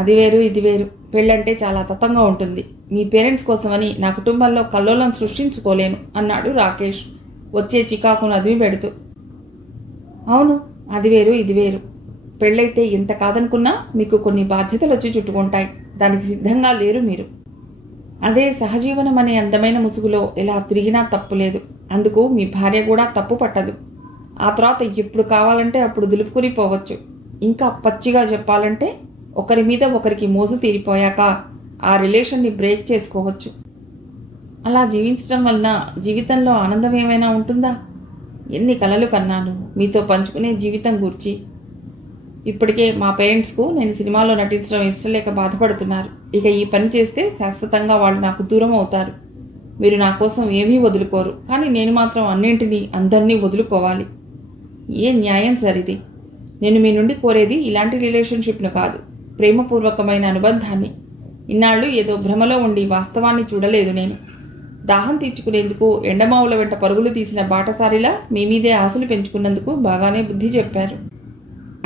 అది వేరు ఇది వేరు. పెళ్ళంటే చాలా తతంగా ఉంటుంది. మీ పేరెంట్స్ కోసమని నా కుటుంబంలో కల్లోలం సృష్టించుకోలేను అన్నాడు రాకేష్ వచ్చే చికాకును అదిమి పెడుతూ. అవును, అది వేరు ఇది వేరు. పెళ్ళైతే ఎంత కాదనుకున్నా మీకు కొన్ని బాధ్యతలు వచ్చి చుట్టుకుంటాయి. దానికి సిద్ధంగా లేరు మీరు. అదే సహజీవనం అనే అందమైన ముసుగులో ఎలా తిరిగినా తప్పులేదు. అందుకు మీ భార్య కూడా తప్పు పట్టదు. ఆ తర్వాత ఎప్పుడు కావాలంటే అప్పుడు దులుపుకుని పోవచ్చు. ఇంకా పచ్చిగా చెప్పాలంటే ఒకరి మీద ఒకరికి మోజు తీరిపోయాక ఆ రిలేషన్ని బ్రేక్ చేసుకోవచ్చు. అలా జీవించడం వలన జీవితంలో ఆనందం ఏమైనా ఉంటుందా? ఎన్ని కలలు కన్నాను మీతో పంచుకునే జీవితం గూర్చి. ఇప్పటికే మా పేరెంట్స్కు నేను సినిమాలో నటించడం ఇష్టం లేక బాధపడుతున్నారు. ఇక ఈ పని చేస్తే శాశ్వతంగా వాళ్ళు నాకు దూరం అవుతారు. మీరు నా కోసం ఏమీ వదులుకోరు, కానీ నేను మాత్రం అన్నింటినీ అందరినీ వదులుకోవాలి. ఏ న్యాయం సరిది? నేను మీ నుండి కోరేది ఇలాంటి రిలేషన్షిప్ను కాదు, ప్రేమపూర్వకమైన అనుబంధాన్ని. ఇన్నాళ్ళు ఏదో భ్రమలో ఉండి వాస్తవాన్ని చూడలేదు నేను. దాహం తీర్చుకునేందుకు ఎండమావుల వెంట పరుగులు తీసిన బాటసారిలా మీ మీదే ఆశలు పెంచుకున్నందుకు బాగానే బుద్ధి చెప్పారు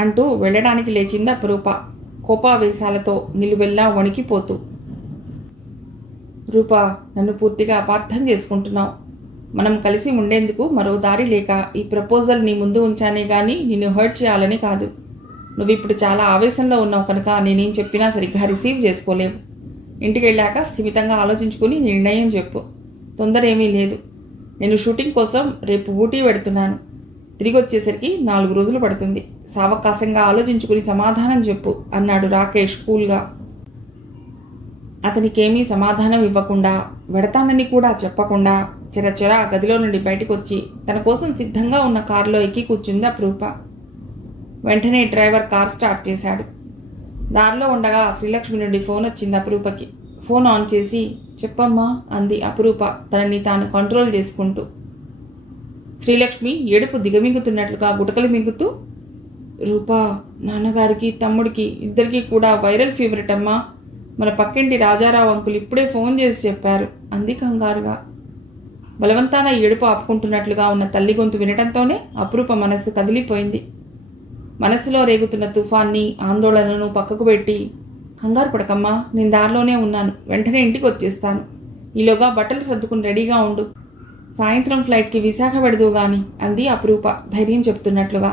అంటూ వెళ్ళడానికి లేచింది అపురూప కోపావేశాలతో నిలువెల్లా వణికిపోతూ. రూపా, నన్ను పూర్తిగా అపార్థం చేసుకుంటున్నావు. మనం కలిసి ఉండేందుకు మరో దారి లేక ఈ ప్రపోజల్ నీ ముందు ఉంచానే గాని నిన్ను హర్ట్ చేయాలని కాదు. నువ్విప్పుడు చాలా ఆవేశంలో ఉన్నావు కనుక నేనేం చెప్పినా సరిగ్గా రిసీవ్ చేసుకోలేవు. ఇంటికి వెళ్ళాక స్థిమితంగా ఆలోచించుకుని నిర్ణయం చెప్పు. తొందర ఏమీ లేదు. నేను షూటింగ్ కోసం రేపు ఊటీ వెడుతున్నాను. తిరిగి వచ్చేసరికి 4 రోజులు పడుతుంది. సావకాశంగా ఆలోచించుకుని సమాధానం చెప్పు అన్నాడు రాకేష్ కూల్గా. అతనికేమీ సమాధానం ఇవ్వకుండా, వెడతానని కూడా చెప్పకుండా చెరచెర గదిలో నుండి బయటకు వచ్చి తన కోసం సిద్ధంగా ఉన్న కారులో ఎక్కి కూర్చుంది అపురూప. వెంటనే డ్రైవర్ కార్ స్టార్ట్ చేశాడు. దారిలో ఉండగా శ్రీలక్ష్మి నుండి ఫోన్ వచ్చింది అపురూపకి. ఫోన్ ఆన్ చేసి చెప్పమ్మా అంది అపురూప తనని తాను కంట్రోల్ చేసుకుంటూ. శ్రీలక్ష్మి ఏడుపు దిగమింగుతున్నట్లుగా గుటకలు మింగుతూ, రూపా, నాన్నగారికి తమ్ముడికి ఇద్దరికీ కూడా వైరల్ ఫీవర్ అమ్మా. మన పక్కింటి రాజారావు అంకుల్ ఇప్పుడే ఫోన్ చేసి చెప్పారు అంది కంగారుగా. బలవంతాన ఏడుపు ఆపుకుంటున్నట్లుగా ఉన్న తల్లి గొంతు వినటంతోనే అపురూప మనస్సు కదిలిపోయింది. మనస్సులో రేగుతున్న తుఫాన్ని ఆందోళనను పక్కకు పెట్టి, కంగారు పడకమ్మా, నేను దారిలోనే ఉన్నాను, వెంటనే ఇంటికి వచ్చేస్తాను. ఈలోగా బట్టలు సర్దుకుని రెడీగా ఉండు. సాయంత్రం ఫ్లైట్కి విశాఖ పెడదువు గాని అంది అపురూప ధైర్యం చెప్తున్నట్లుగా.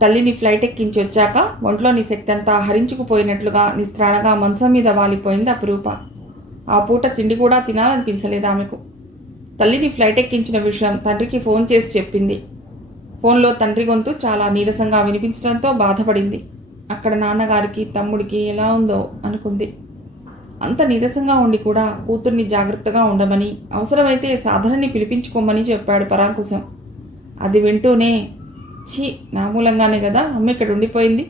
తల్లిని ఫ్లైట్ ఎక్కించి వచ్చాక ఒంట్లోని శక్తి అంతా హరించుకుపోయినట్లుగా నిస్త్రాణగా మంచం మీద వాలిపోయింది అపురూప. ఆ పూట తిండి కూడా తినాలనిపించలేదు ఆమెకు. తల్లిని ఫ్లైట్ ఎక్కించిన విషయం తండ్రికి ఫోన్ చేసి చెప్పింది. ఫోన్లో తండ్రి గొంతు చాలా నీరసంగా వినిపించడంతో బాధపడింది. అక్కడ నాన్నగారికి తమ్ముడికి ఎలా ఉందో అనుకుంది. అంత నీరసంగా ఉండి కూడా కూతుర్ని జాగ్రత్తగా ఉండమని, అవసరమైతే సాధనని పిలిపించుకోమని చెప్పాడు పరాంకుశం. అది వింటూనే, ఛీ, నా మూలంగానే కదా అమ్మ ఇక్కడ ఉండిపోయింది.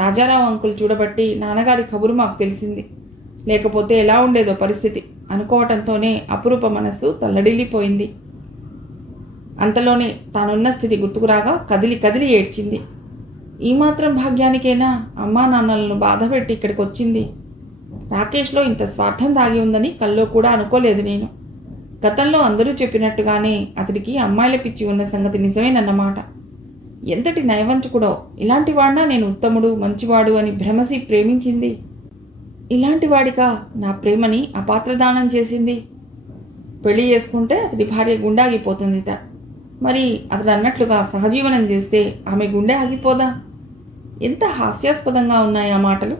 రాజారావు అంకుల్ చూడబట్టి నాన్నగారి కబురు మాకు తెలిసింది, లేకపోతే ఎలా ఉండేదో పరిస్థితి అనుకోవటంతోనే అపురూప మనస్సు తల్లడిల్లిపోయింది. అంతలోనే తానున్న స్థితి గుర్తుకురాగా కదిలి కదిలి ఏడ్చింది. ఈ మాత్రం భాగ్యానికైనా అమ్మా నాన్నలను బాధపెట్టి ఇక్కడికి వచ్చింది. రాకేష్లో ఇంత స్వార్థం దాగి ఉందని కల్లో కూడా అనుకోలేదు నేను. గతంలో అందరూ చెప్పినట్టుగానే అతడికి అమ్మాయిల పిచ్చి ఉన్న సంగతి నిజమేనన్నమాట. ఎంతటి నైవంచకుడో! ఇలాంటి వాడినా నేను ఉత్తముడు మంచివాడు అని భ్రమసి ప్రేమించింది. ఇలాంటి వాడిగా నా ప్రేమని అపాత్రదానం చేసింది. పెళ్లి చేసుకుంటే అతడి భార్య గుండె ఆగిపోతుందిట. మరి అతడు అన్నట్లుగా సహజీవనం చేస్తే ఆమె గుండె ఆగిపోదా? ఎంత హాస్యాస్పదంగా ఉన్నాయి ఆ మాటలు.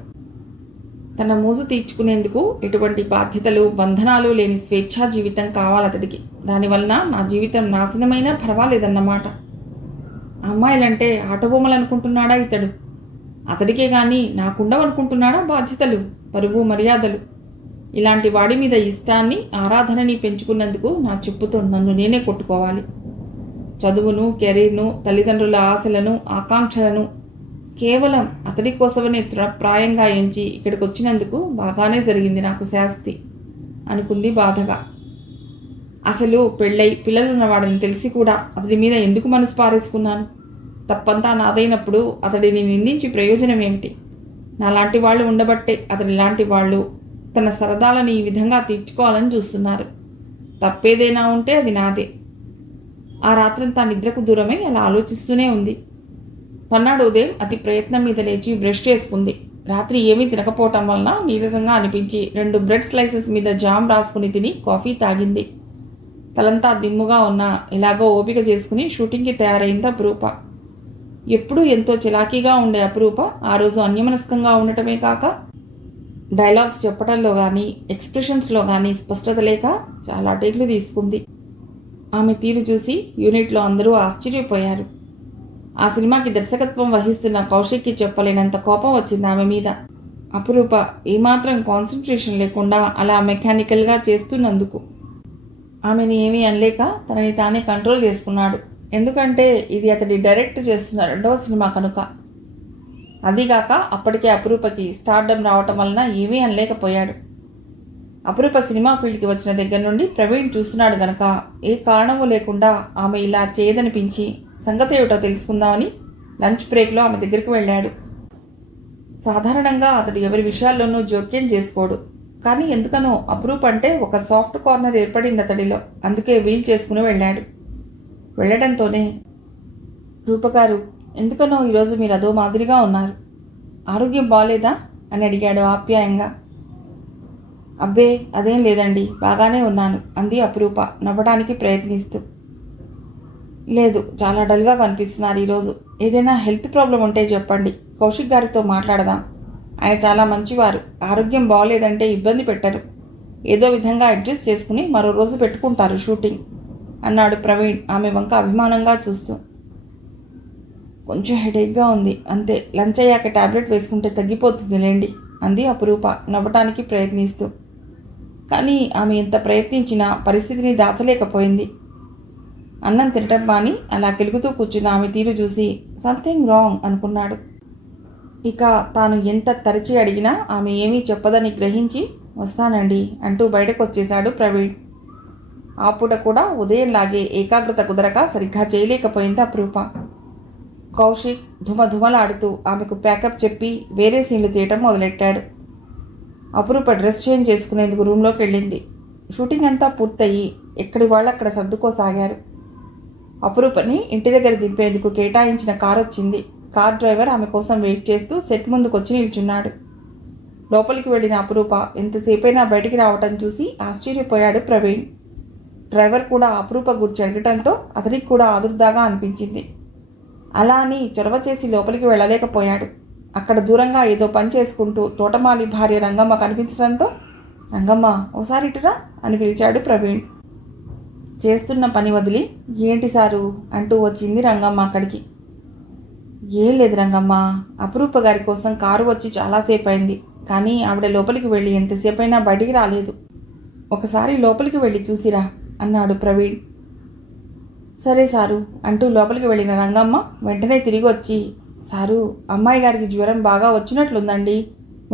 తన మోజు తీర్చుకునేందుకు ఎటువంటి బాధ్యతలు బంధనాలు లేని స్వేచ్ఛా జీవితం కావాలతడికి. దానివలన నా జీవితం నాశనమైనా పర్వాలేదన్నమాట. అమ్మాయిలంటే ఆటబొమ్మలు అనుకుంటున్నాడా ఇతడు? అతడికే గాని నాకుండవనుకుంటున్నాడా బాధ్యతలు, పరువు, మర్యాదలు? ఇలాంటి వాడి మీద ఇష్టాన్ని ఆరాధనని పెంచుకున్నందుకు నా చెప్పుతో నన్ను నేనే కొట్టుకోవాలి. చదువును, కెరీర్ను, తల్లిదండ్రుల ఆశలను, ఆకాంక్షలను కేవలం అతడి కోసమనే తృణప్రాయంగా ఎంచి ఇక్కడికి వచ్చినందుకు బాగానే జరిగింది నాకు శాస్తి అనుకుంది బాధగా. అసలు పెళ్ళై పిల్లలున్నవాడని తెలిసి కూడా అతడి మీద ఎందుకు మనసు పారేసుకున్నాను? తప్పంతా నాదైనప్పుడు అతడిని నిందించి ప్రయోజనం ఏమిటి? నాలాంటి వాళ్ళు ఉండబట్టే అతడి లాంటి వాళ్ళు తన సరదాలను ఈ విధంగా తీర్చుకోవాలని చూస్తున్నారు. తప్పేదైనా ఉంటే అది నాదే. ఆ రాత్రంతా నిద్రకు దూరమై అలా ఆలోచిస్తూనే ఉంది. పన్నాడు ఉదయం అతి ప్రయత్నం మీద లేచి బ్రష్ చేసుకుంది. రాత్రి ఏమీ తినకపోవటం వలన నీరసంగా అనిపించి 2 బ్రెడ్ స్లైసెస్ మీద జామ్ రాసుకుని తిని కాఫీ తాగింది. తలంతా దిమ్ముగా ఉన్నా ఎలాగో ఓపిక చేసుకుని షూటింగ్కి తయారైంది అపురూప. ఎప్పుడూ ఎంతో చిలాకీగా ఉండే అపురూప ఆ రోజు అన్యమనస్కంగా ఉండటమే కాక డైలాగ్స్ చెప్పడంలో కానీ ఎక్స్ప్రెషన్స్లో కానీ స్పష్టత లేక చాలా టేక్లు తీసుకుంది. ఆమె తీరు చూసి యూనిట్లో అందరూ ఆశ్చర్యపోయారు. ఆ సినిమాకి దర్శకత్వం వహిస్తున్న కౌశిక్కి చెప్పలేనంత కోపం వచ్చింది ఆమె మీద. అపురూప ఏమాత్రం కాన్సన్ట్రేషన్ లేకుండా అలా మెకానికల్గా చేస్తున్నందుకు. ఆమెని ఏమీ అనలేక తనని తానే కంట్రోల్ చేసుకున్నాడు. ఎందుకంటే ఇది అతడి డైరెక్ట్ చేస్తున్న 2వ సినిమా కనుక. అదీగాక అప్పటికే అపురూపకి స్టార్డమ్ రావటం వలన ఏమీ అనలేకపోయాడు. అపురూప సినిమా ఫీల్డ్కి వచ్చిన దగ్గర నుండి ప్రవీణ్ చూస్తున్నాడు గనక ఏ కారణము లేకుండా ఆమె ఇలా చేయదనిపించి సంగతి ఏమిటో తెలుసుకుందామని లంచ్ బ్రేక్లో ఆమె దగ్గరికి వెళ్ళాడు. సాధారణంగా అతడు ఎవరి విషయాల్లోనూ జోక్యం చేసుకోడు. కానీ ఎందుకనో అపురూప అంటే ఒక సాఫ్ట్ కార్నర్ ఏర్పడింది అతడిలో. అందుకే వీల్ చేసుకుని వెళ్ళాడు. వెళ్ళడంతోనే, రూపగారు, ఎందుకనో ఈరోజు మీరు అదో మాదిరిగా ఉన్నారు. ఆరోగ్యం బాగలేదా అని అడిగాడు ఆప్యాయంగా. అబ్బే అదేం లేదండి, బాగానే ఉన్నాను అంది అపురూప నవ్వడానికి ప్రయత్నిస్తూ. లేదు, చాలా డల్గా కనిపిస్తున్నారు ఈరోజు. ఏదైనా హెల్త్ ప్రాబ్లం ఉంటే చెప్పండి, కౌశిక్ గారితో మాట్లాడదాం. ఆయన చాలా మంచివారు. ఆరోగ్యం బాగోలేదంటే ఇబ్బంది పెట్టరు. ఏదో విధంగా అడ్జస్ట్ చేసుకుని మరో రోజు పెట్టుకుంటారు షూటింగ్ అన్నాడు ప్రవీణ్ ఆమె వంక అభిమానంగా చూస్తూ. కొంచెం హెడేక్గా ఉంది అంతే, లంచ్ అయ్యాక టాబ్లెట్ వేసుకుంటే తగ్గిపోతుందిలేండి అంది అపురూప నవ్వటానికి ప్రయత్నిస్తూ. కానీ ఆమె ఎంత ప్రయత్నించినా పరిస్థితిని దాచలేకపోయింది. అన్నం తినటం మాని అలా కెలుగుతూ కూర్చున్న ఆమె తీరు చూసి సంథింగ్ రాంగ్ అనుకున్నాడు. ఇక తాను ఎంత తరచి అడిగినా ఆమె ఏమీ చెప్పదని గ్రహించి వస్తానండి అంటూ బయటకు వచ్చేశాడు ప్రవీణ్. ఆ పూట కూడా ఉదయంలాగే ఏకాగ్రత కుదరక సరిగ్గా చేయలేకపోయింది అపురూప. కౌశిక్ ధుమధుమలాడుతూ ఆమెకు ప్యాకప్ చెప్పి వేరే సీన్లు తీయటం మొదలెట్టాడు. అపురూప డ్రెస్ చేంజ్ చేసుకునేందుకు రూమ్లోకి వెళ్ళింది. షూటింగ్ అంతా పూర్తయి ఎక్కడి వాళ్ళు అక్కడ సర్దుకోసాగారు. అపురూపని ఇంటి దగ్గర దింపేందుకు కేటాయించిన కారు వచ్చింది. కార్ డ్రైవర్ ఆమె కోసం వెయిట్ చేస్తూ సెట్ ముందుకొచ్చి నిల్చున్నాడు. లోపలికి వెళ్ళిన అపురూప ఎంతసేపైనా బయటికి రావటం చూసి ఆశ్చర్యపోయాడు ప్రవీణ్. డ్రైవర్ కూడా అపురూప గురించి అడగటంతో అతనికి కూడా ఆదుర్దాగా అనిపించింది. అలా అని చొరవ చేసి లోపలికి వెళ్ళలేకపోయాడు. అక్కడ దూరంగా ఏదో పని చేసుకుంటూ తోటమాలి భార్య రంగమ్మ కనిపించడంతో, రంగమ్మ ఓసారి ఇటురా అని పిలిచాడు ప్రవీణ్. చేస్తున్న పని వదిలి, ఏంటి సారు అంటూ వచ్చింది రంగమ్మ అక్కడికి. ఏం లేదు రంగమ్మ, అపురూప గారి కోసం కారు వచ్చి చాలాసేపు అయింది. కానీ ఆవిడ లోపలికి వెళ్ళి ఎంతసేపైనా బయటికి రాలేదు. ఒకసారి లోపలికి వెళ్ళి చూసిరా అన్నాడు ప్రవీణ్. సరే సారు అంటూ లోపలికి వెళ్ళిన రంగమ్మ వెంటనే తిరిగి వచ్చి, సారు, అమ్మాయి గారికి జ్వరం బాగా వచ్చినట్లుందండి.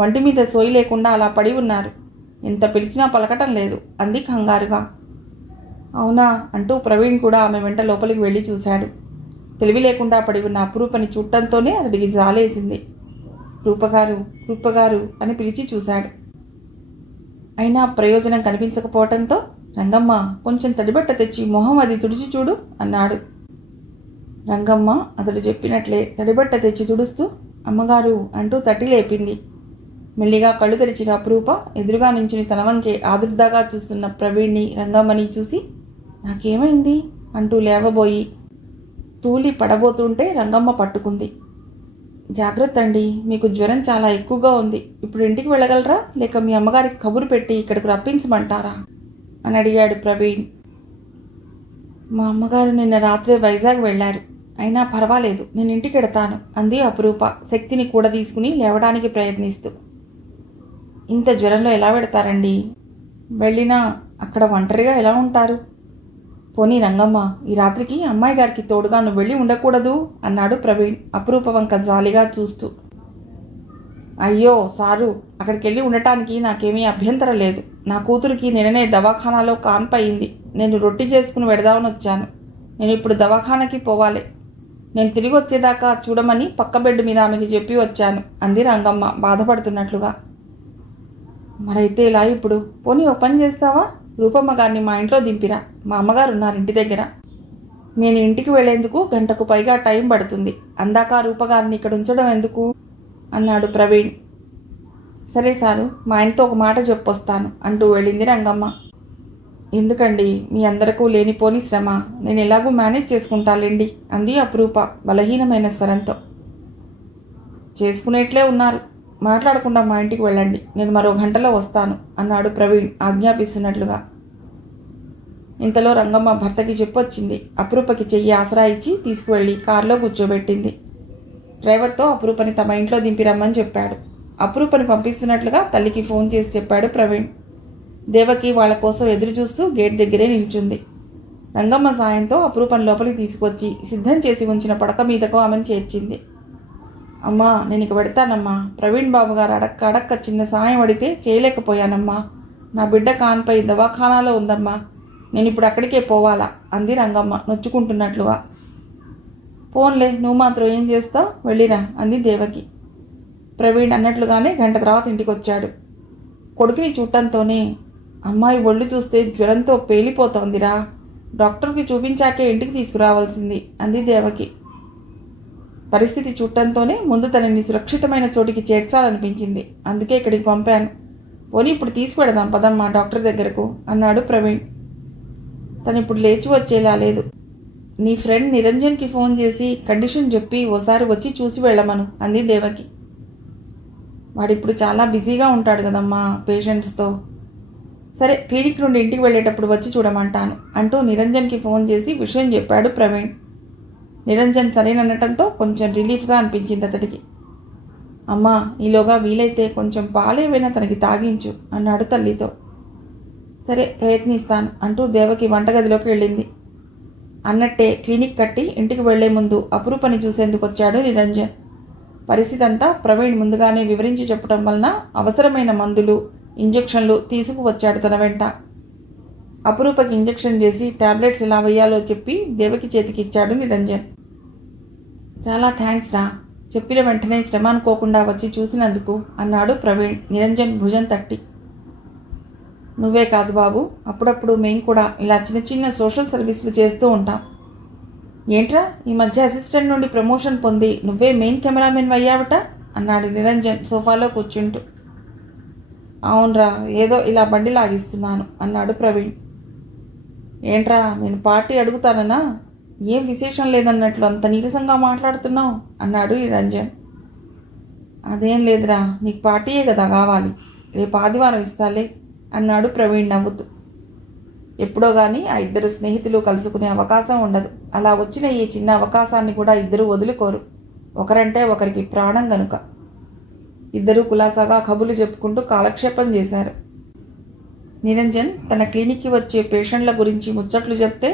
వంటి మీద సోయి లేకుండా అలా పడి ఉన్నారు. ఎంత పిలిచినా పలకటం లేదు అంది కంగారుగా. అవునా అంటూ ప్రవీణ్ కూడా ఆమె వెంట లోపలికి వెళ్ళి చూశాడు. తెలివి లేకుండా పడి ఉన్న అపురూపని చూడటంతోనే అతడికి జాలేసింది. రూపగారు, రూపగారు అని పిలిచి చూశాడు. అయినా ప్రయోజనం కనిపించకపోవటంతో, రంగమ్మ కొంచెం తడిబట్ట తెచ్చి మొహం అది తుడిచి చూడు అన్నాడు. రంగమ్మ అతడు చెప్పినట్లే తడిబట్ట తెచ్చి తుడుస్తూ అమ్మగారు అంటూ తట్టి లేపింది. మెల్లిగా కళ్ళు తెరిచిన అపురూప ఎదురుగా నించుని తన వంకే ఆదుర్దాగా చూస్తున్న ప్రవీణ్ని రంగమ్మని చూసి, నాకేమైంది అంటూ లేవబోయి తూలి పడబోతుంటే రంగమ్మ పట్టుకుంది. జాగ్రత్త అండి, మీకు జ్వరం చాలా ఎక్కువగా ఉంది. ఇప్పుడు ఇంటికి వెళ్ళగలరా, లేక మీ అమ్మగారికి కబురు పెట్టి ఇక్కడికి రప్పించమంటారా అని అడిగాడు ప్రవీణ్. మా అమ్మగారు నిన్న రాత్రే వైజాగ్ వెళ్ళారు. అయినా పర్వాలేదు, నేను ఇంటికి వెడతాను అంది అపురూప శక్తిని కూడా తీసుకుని లేవడానికి ప్రయత్నిస్తూ. ఇంత జ్వరంలో ఎలా వెడతారండి? వెళ్ళినా అక్కడ ఒంటరిగా ఎలా ఉంటారు? పోనీ రంగమ్మ, ఈ రాత్రికి అమ్మాయి గారికి తోడుగా నువ్వు వెళ్ళి ఉండకూడదు అన్నాడు ప్రవీణ్ అపురూప వంక జాలిగా చూస్తూ. అయ్యో సారు, అక్కడికి వెళ్ళి ఉండటానికి నాకేమీ అభ్యంతరం లేదు. నా కూతురికి నిన్ననే దవాఖానాలో కాన్పయింది. నేను రొట్టి చేసుకుని పెడదామని వచ్చాను. నేను ఇప్పుడు దవాఖానకి పోవాలి. నేను తిరిగి వచ్చేదాకా చూడమని పక్క బెడ్ మీద ఆమెకి చెప్పి వచ్చాను అంది రంగమ్మ బాధపడుతున్నట్లుగా. మరైతే ఇలా ఇప్పుడు పోనీ ఓ పని చేస్తావా? రూపమ్మ గారిని మా ఇంట్లో దింపిరా. మా అమ్మగారు ఉన్నారు ఇంటి దగ్గర. నేను ఇంటికి వెళ్లేందుకు గంటకు పైగా టైం పడుతుంది. అందాక రూపగారిని ఇక్కడ ఉంచడం ఎందుకు అన్నాడు ప్రవీణ్. సరే సారు, మా ఆయనతో ఒక మాట చెప్పొస్తాను అంటూ వెళ్ళింది రంగమ్మ. ఎందుకండి మీ అందరికీ లేనిపోని శ్రమ, నేను ఎలాగూ మేనేజ్ చేసుకుంటాలేండి అంది అపురూప బలహీనమైన స్వరంతో. చేసుకునేట్లే ఉన్నారు, మాట్లాడకుండా మా ఇంటికి వెళ్ళండి, నేను మరో గంటలో వస్తాను అన్నాడు ప్రవీణ్ ఆజ్ఞాపిస్తున్నట్లుగా. ఇంతలో రంగమ్మ భర్తకి చెప్పొచ్చింది. అపురూపకి చెయ్యి ఆసరా ఇచ్చి తీసుకువెళ్ళి కారులో కూర్చోబెట్టింది. డ్రైవర్తో అపురూపని తమ ఇంట్లో దింపిరమ్మని చెప్పాడు. అపురూపని పంపిస్తున్నట్లుగా తల్లికి ఫోన్ చేసి చెప్పాడు ప్రవీణ్. దేవకి వాళ్ళ కోసం ఎదురు చూస్తూ గేట్ దగ్గరే నిల్చుంది. రంగమ్మ సాయంతో అపురూపని లోపలికి తీసుకొచ్చి సిద్ధం చేసి ఉంచిన పడక మీదకు ఆమెను చేర్చింది. అమ్మా, నేను ఇక పెడతానమ్మా. ప్రవీణ్ బాబు గారు అడక్క చిన్న సాయం అడిగితే చేయలేకపోయానమ్మా. నా బిడ్డ కాన్పై దవాఖానాలో ఉందమ్మా. నేను ఇప్పుడు అక్కడికే పోవాలా అంది రంగమ్మ నొచ్చుకుంటున్నట్లుగా. ఫోన్లే, నువ్వు మాత్రం ఏం చేస్తావు, వెళ్ళిరా అంది దేవకి. ప్రవీణ్ అన్నట్లుగానే గంట తర్వాత ఇంటికి వచ్చాడు. కొడుకుని చూడటంతోనే అమ్మాయి ఒళ్ళు చూస్తే జ్వరంతో పేలిపోతోందిరా, డాక్టర్కి చూపించాకే ఇంటికి తీసుకురావాల్సింది అంది దేవకి. పరిస్థితి చూడటంతోనే ముందు తనని సురక్షితమైన చోటికి చేర్చాలనిపించింది. అందుకే ఇక్కడికి పంపాను. పోనీ ఇప్పుడు తీసుకువెడదాం పదమ్మా డాక్టర్ దగ్గరకు అన్నాడు ప్రవీణ్. తను ఇప్పుడు లేచి వచ్చేలా లేదు. నీ ఫ్రెండ్ నిరంజన్కి ఫోన్ చేసి కండిషన్ చెప్పి ఓసారి వచ్చి చూసి వెళ్ళమను అంది దేవకి. వాడిప్పుడు చాలా బిజీగా ఉంటాడు కదమ్మా పేషెంట్స్తో. సరే, క్లినిక్ నుండి ఇంటికి వెళ్ళేటప్పుడు వచ్చి చూడమంటాను అంటూ నిరంజన్కి ఫోన్ చేసి విషయం చెప్పాడు ప్రవీణ్. నిరంజన్ సరేననటంతో కొంచెం రిలీఫ్గా అనిపించింది అతడికి. అమ్మా, ఈలోగా వీలైతే కొంచెం పాలేవైనా తనకి తాగించు అన్నాడు తల్లితో. సరే, ప్రయత్నిస్తాను అంటూ దేవకి వంటగదిలోకి వెళ్ళింది. అన్నట్టే క్లినిక్ కట్టి ఇంటికి వెళ్లే ముందు అపురూపని చూసేందుకు వచ్చాడు నిరంజన్. పరిస్థితి అంతా ప్రవీణ్ ముందుగానే వివరించి చెప్పడం వలన అవసరమైన మందులు, ఇంజెక్షన్లు తీసుకువచ్చాడు తన వెంట. అపురూపకి ఇంజెక్షన్ చేసి టాబ్లెట్స్ ఎలా వేయాలో చెప్పి దేవకి చేతికిచ్చాడు నిరంజన్. చాలా థ్యాంక్స్ రా, చెప్పిన వెంటనే శ్రమ అనుకోకుండా వచ్చి చూసినందుకు అన్నాడు ప్రవీణ్ నిరంజన్ భుజం తట్టి. నువ్వే కాదు బాబు, అప్పుడప్పుడు మేము కూడా ఇలా చిన్న చిన్న సోషల్ సర్వీసులు చేస్తూ ఉంటాం. ఏంట్రా, ఈ మధ్య అసిస్టెంట్ నుండి ప్రమోషన్ పొంది నువ్వే మెయిన్ కెమెరామెన్ అయ్యావట అన్నాడు నిరంజన్ సోఫాలో కూర్చుంటూ. అవునరా, ఏదో ఇలా బండి లాగిస్తున్నాను అన్నాడు ప్రవీణ్. ఏంట్రా, నేను పార్టీ అడుగుతానన్నా? ఏం విశేషం లేదన్నట్లు అంత నీరసంగా మాట్లాడుతున్నావు అన్నాడు నిరంజన్. అదేం లేదురా, నీకు పార్టీయే కదా కావాలి, రేపు ఆదివారం ఇస్తాలే అన్నాడు ప్రవీణ్ నవ్వుతూ. ఎప్పుడో కానీ ఆ ఇద్దరు స్నేహితులు కలుసుకునే అవకాశం ఉండదు. అలా వచ్చిన ఈ చిన్న అవకాశాన్ని కూడా ఇద్దరు వదులుకోరు. ఒకరంటే ఒకరికి ప్రాణం గనుక. ఇద్దరూ కులాసాగా కబుర్లు చెప్పుకుంటూ కాలక్షేపం చేశారు. నిరంజన్ తన క్లినిక్కి వచ్చే పేషెంట్ల గురించి ముచ్చట్లు చెప్తే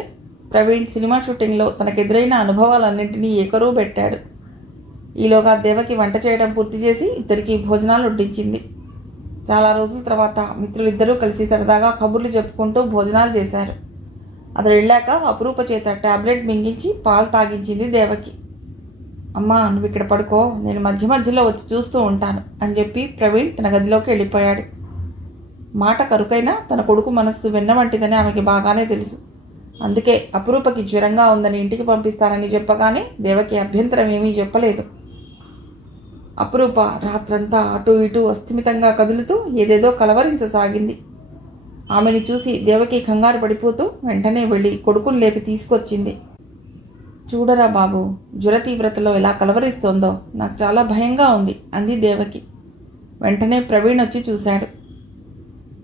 ప్రవీణ్ సినిమా షూటింగ్లో తనకెదురైన అనుభవాలన్నింటినీ ఏకరువు పెట్టాడు. ఈలోగా దేవకి వంట చేయడం పూర్తి చేసి ఇద్దరికి భోజనాలు వడ్డించింది. చాలా రోజుల తర్వాత మిత్రులిద్దరూ కలిసి సరదాగా కబుర్లు చెప్పుకుంటూ భోజనాలు చేశారు. అతడు వెళ్ళాక అపురూప చేత టాబ్లెట్ మింగించి పాలు తాగించింది దేవకి. అమ్మా, నువ్వు ఇక్కడ పడుకో, నేను మధ్య మధ్యలో వచ్చి చూస్తూ ఉంటాను అని చెప్పి ప్రవీణ్ తన గదిలోకి వెళ్ళిపోయాడు. మాట కరుకైనా తన కొడుకు మనస్సు వెన్న వంటిదని ఆమెకి బాగానే తెలుసు. అందుకే అపురూపకి జ్వరంగా ఉందని ఇంటికి పంపిస్తానని చెప్పగానే దేవకి అభ్యంతరం ఏమీ చెప్పలేదు. అపురూప రాత్రంతా అటు ఇటు అస్థిమితంగా కదులుతూ ఏదేదో కలవరించసాగింది. ఆమెను చూసి దేవకి కంగారు పడిపోతూ వెంటనే వెళ్ళి కొడుకును లేపి తీసుకొచ్చింది. చూడరా బాబు, జ్వర తీవ్రతలో ఎలా కలవరిస్తోందో, నాకు చాలా భయంగా ఉంది అంది దేవకి. వెంటనే ప్రవీణ్ వచ్చి చూశాడు.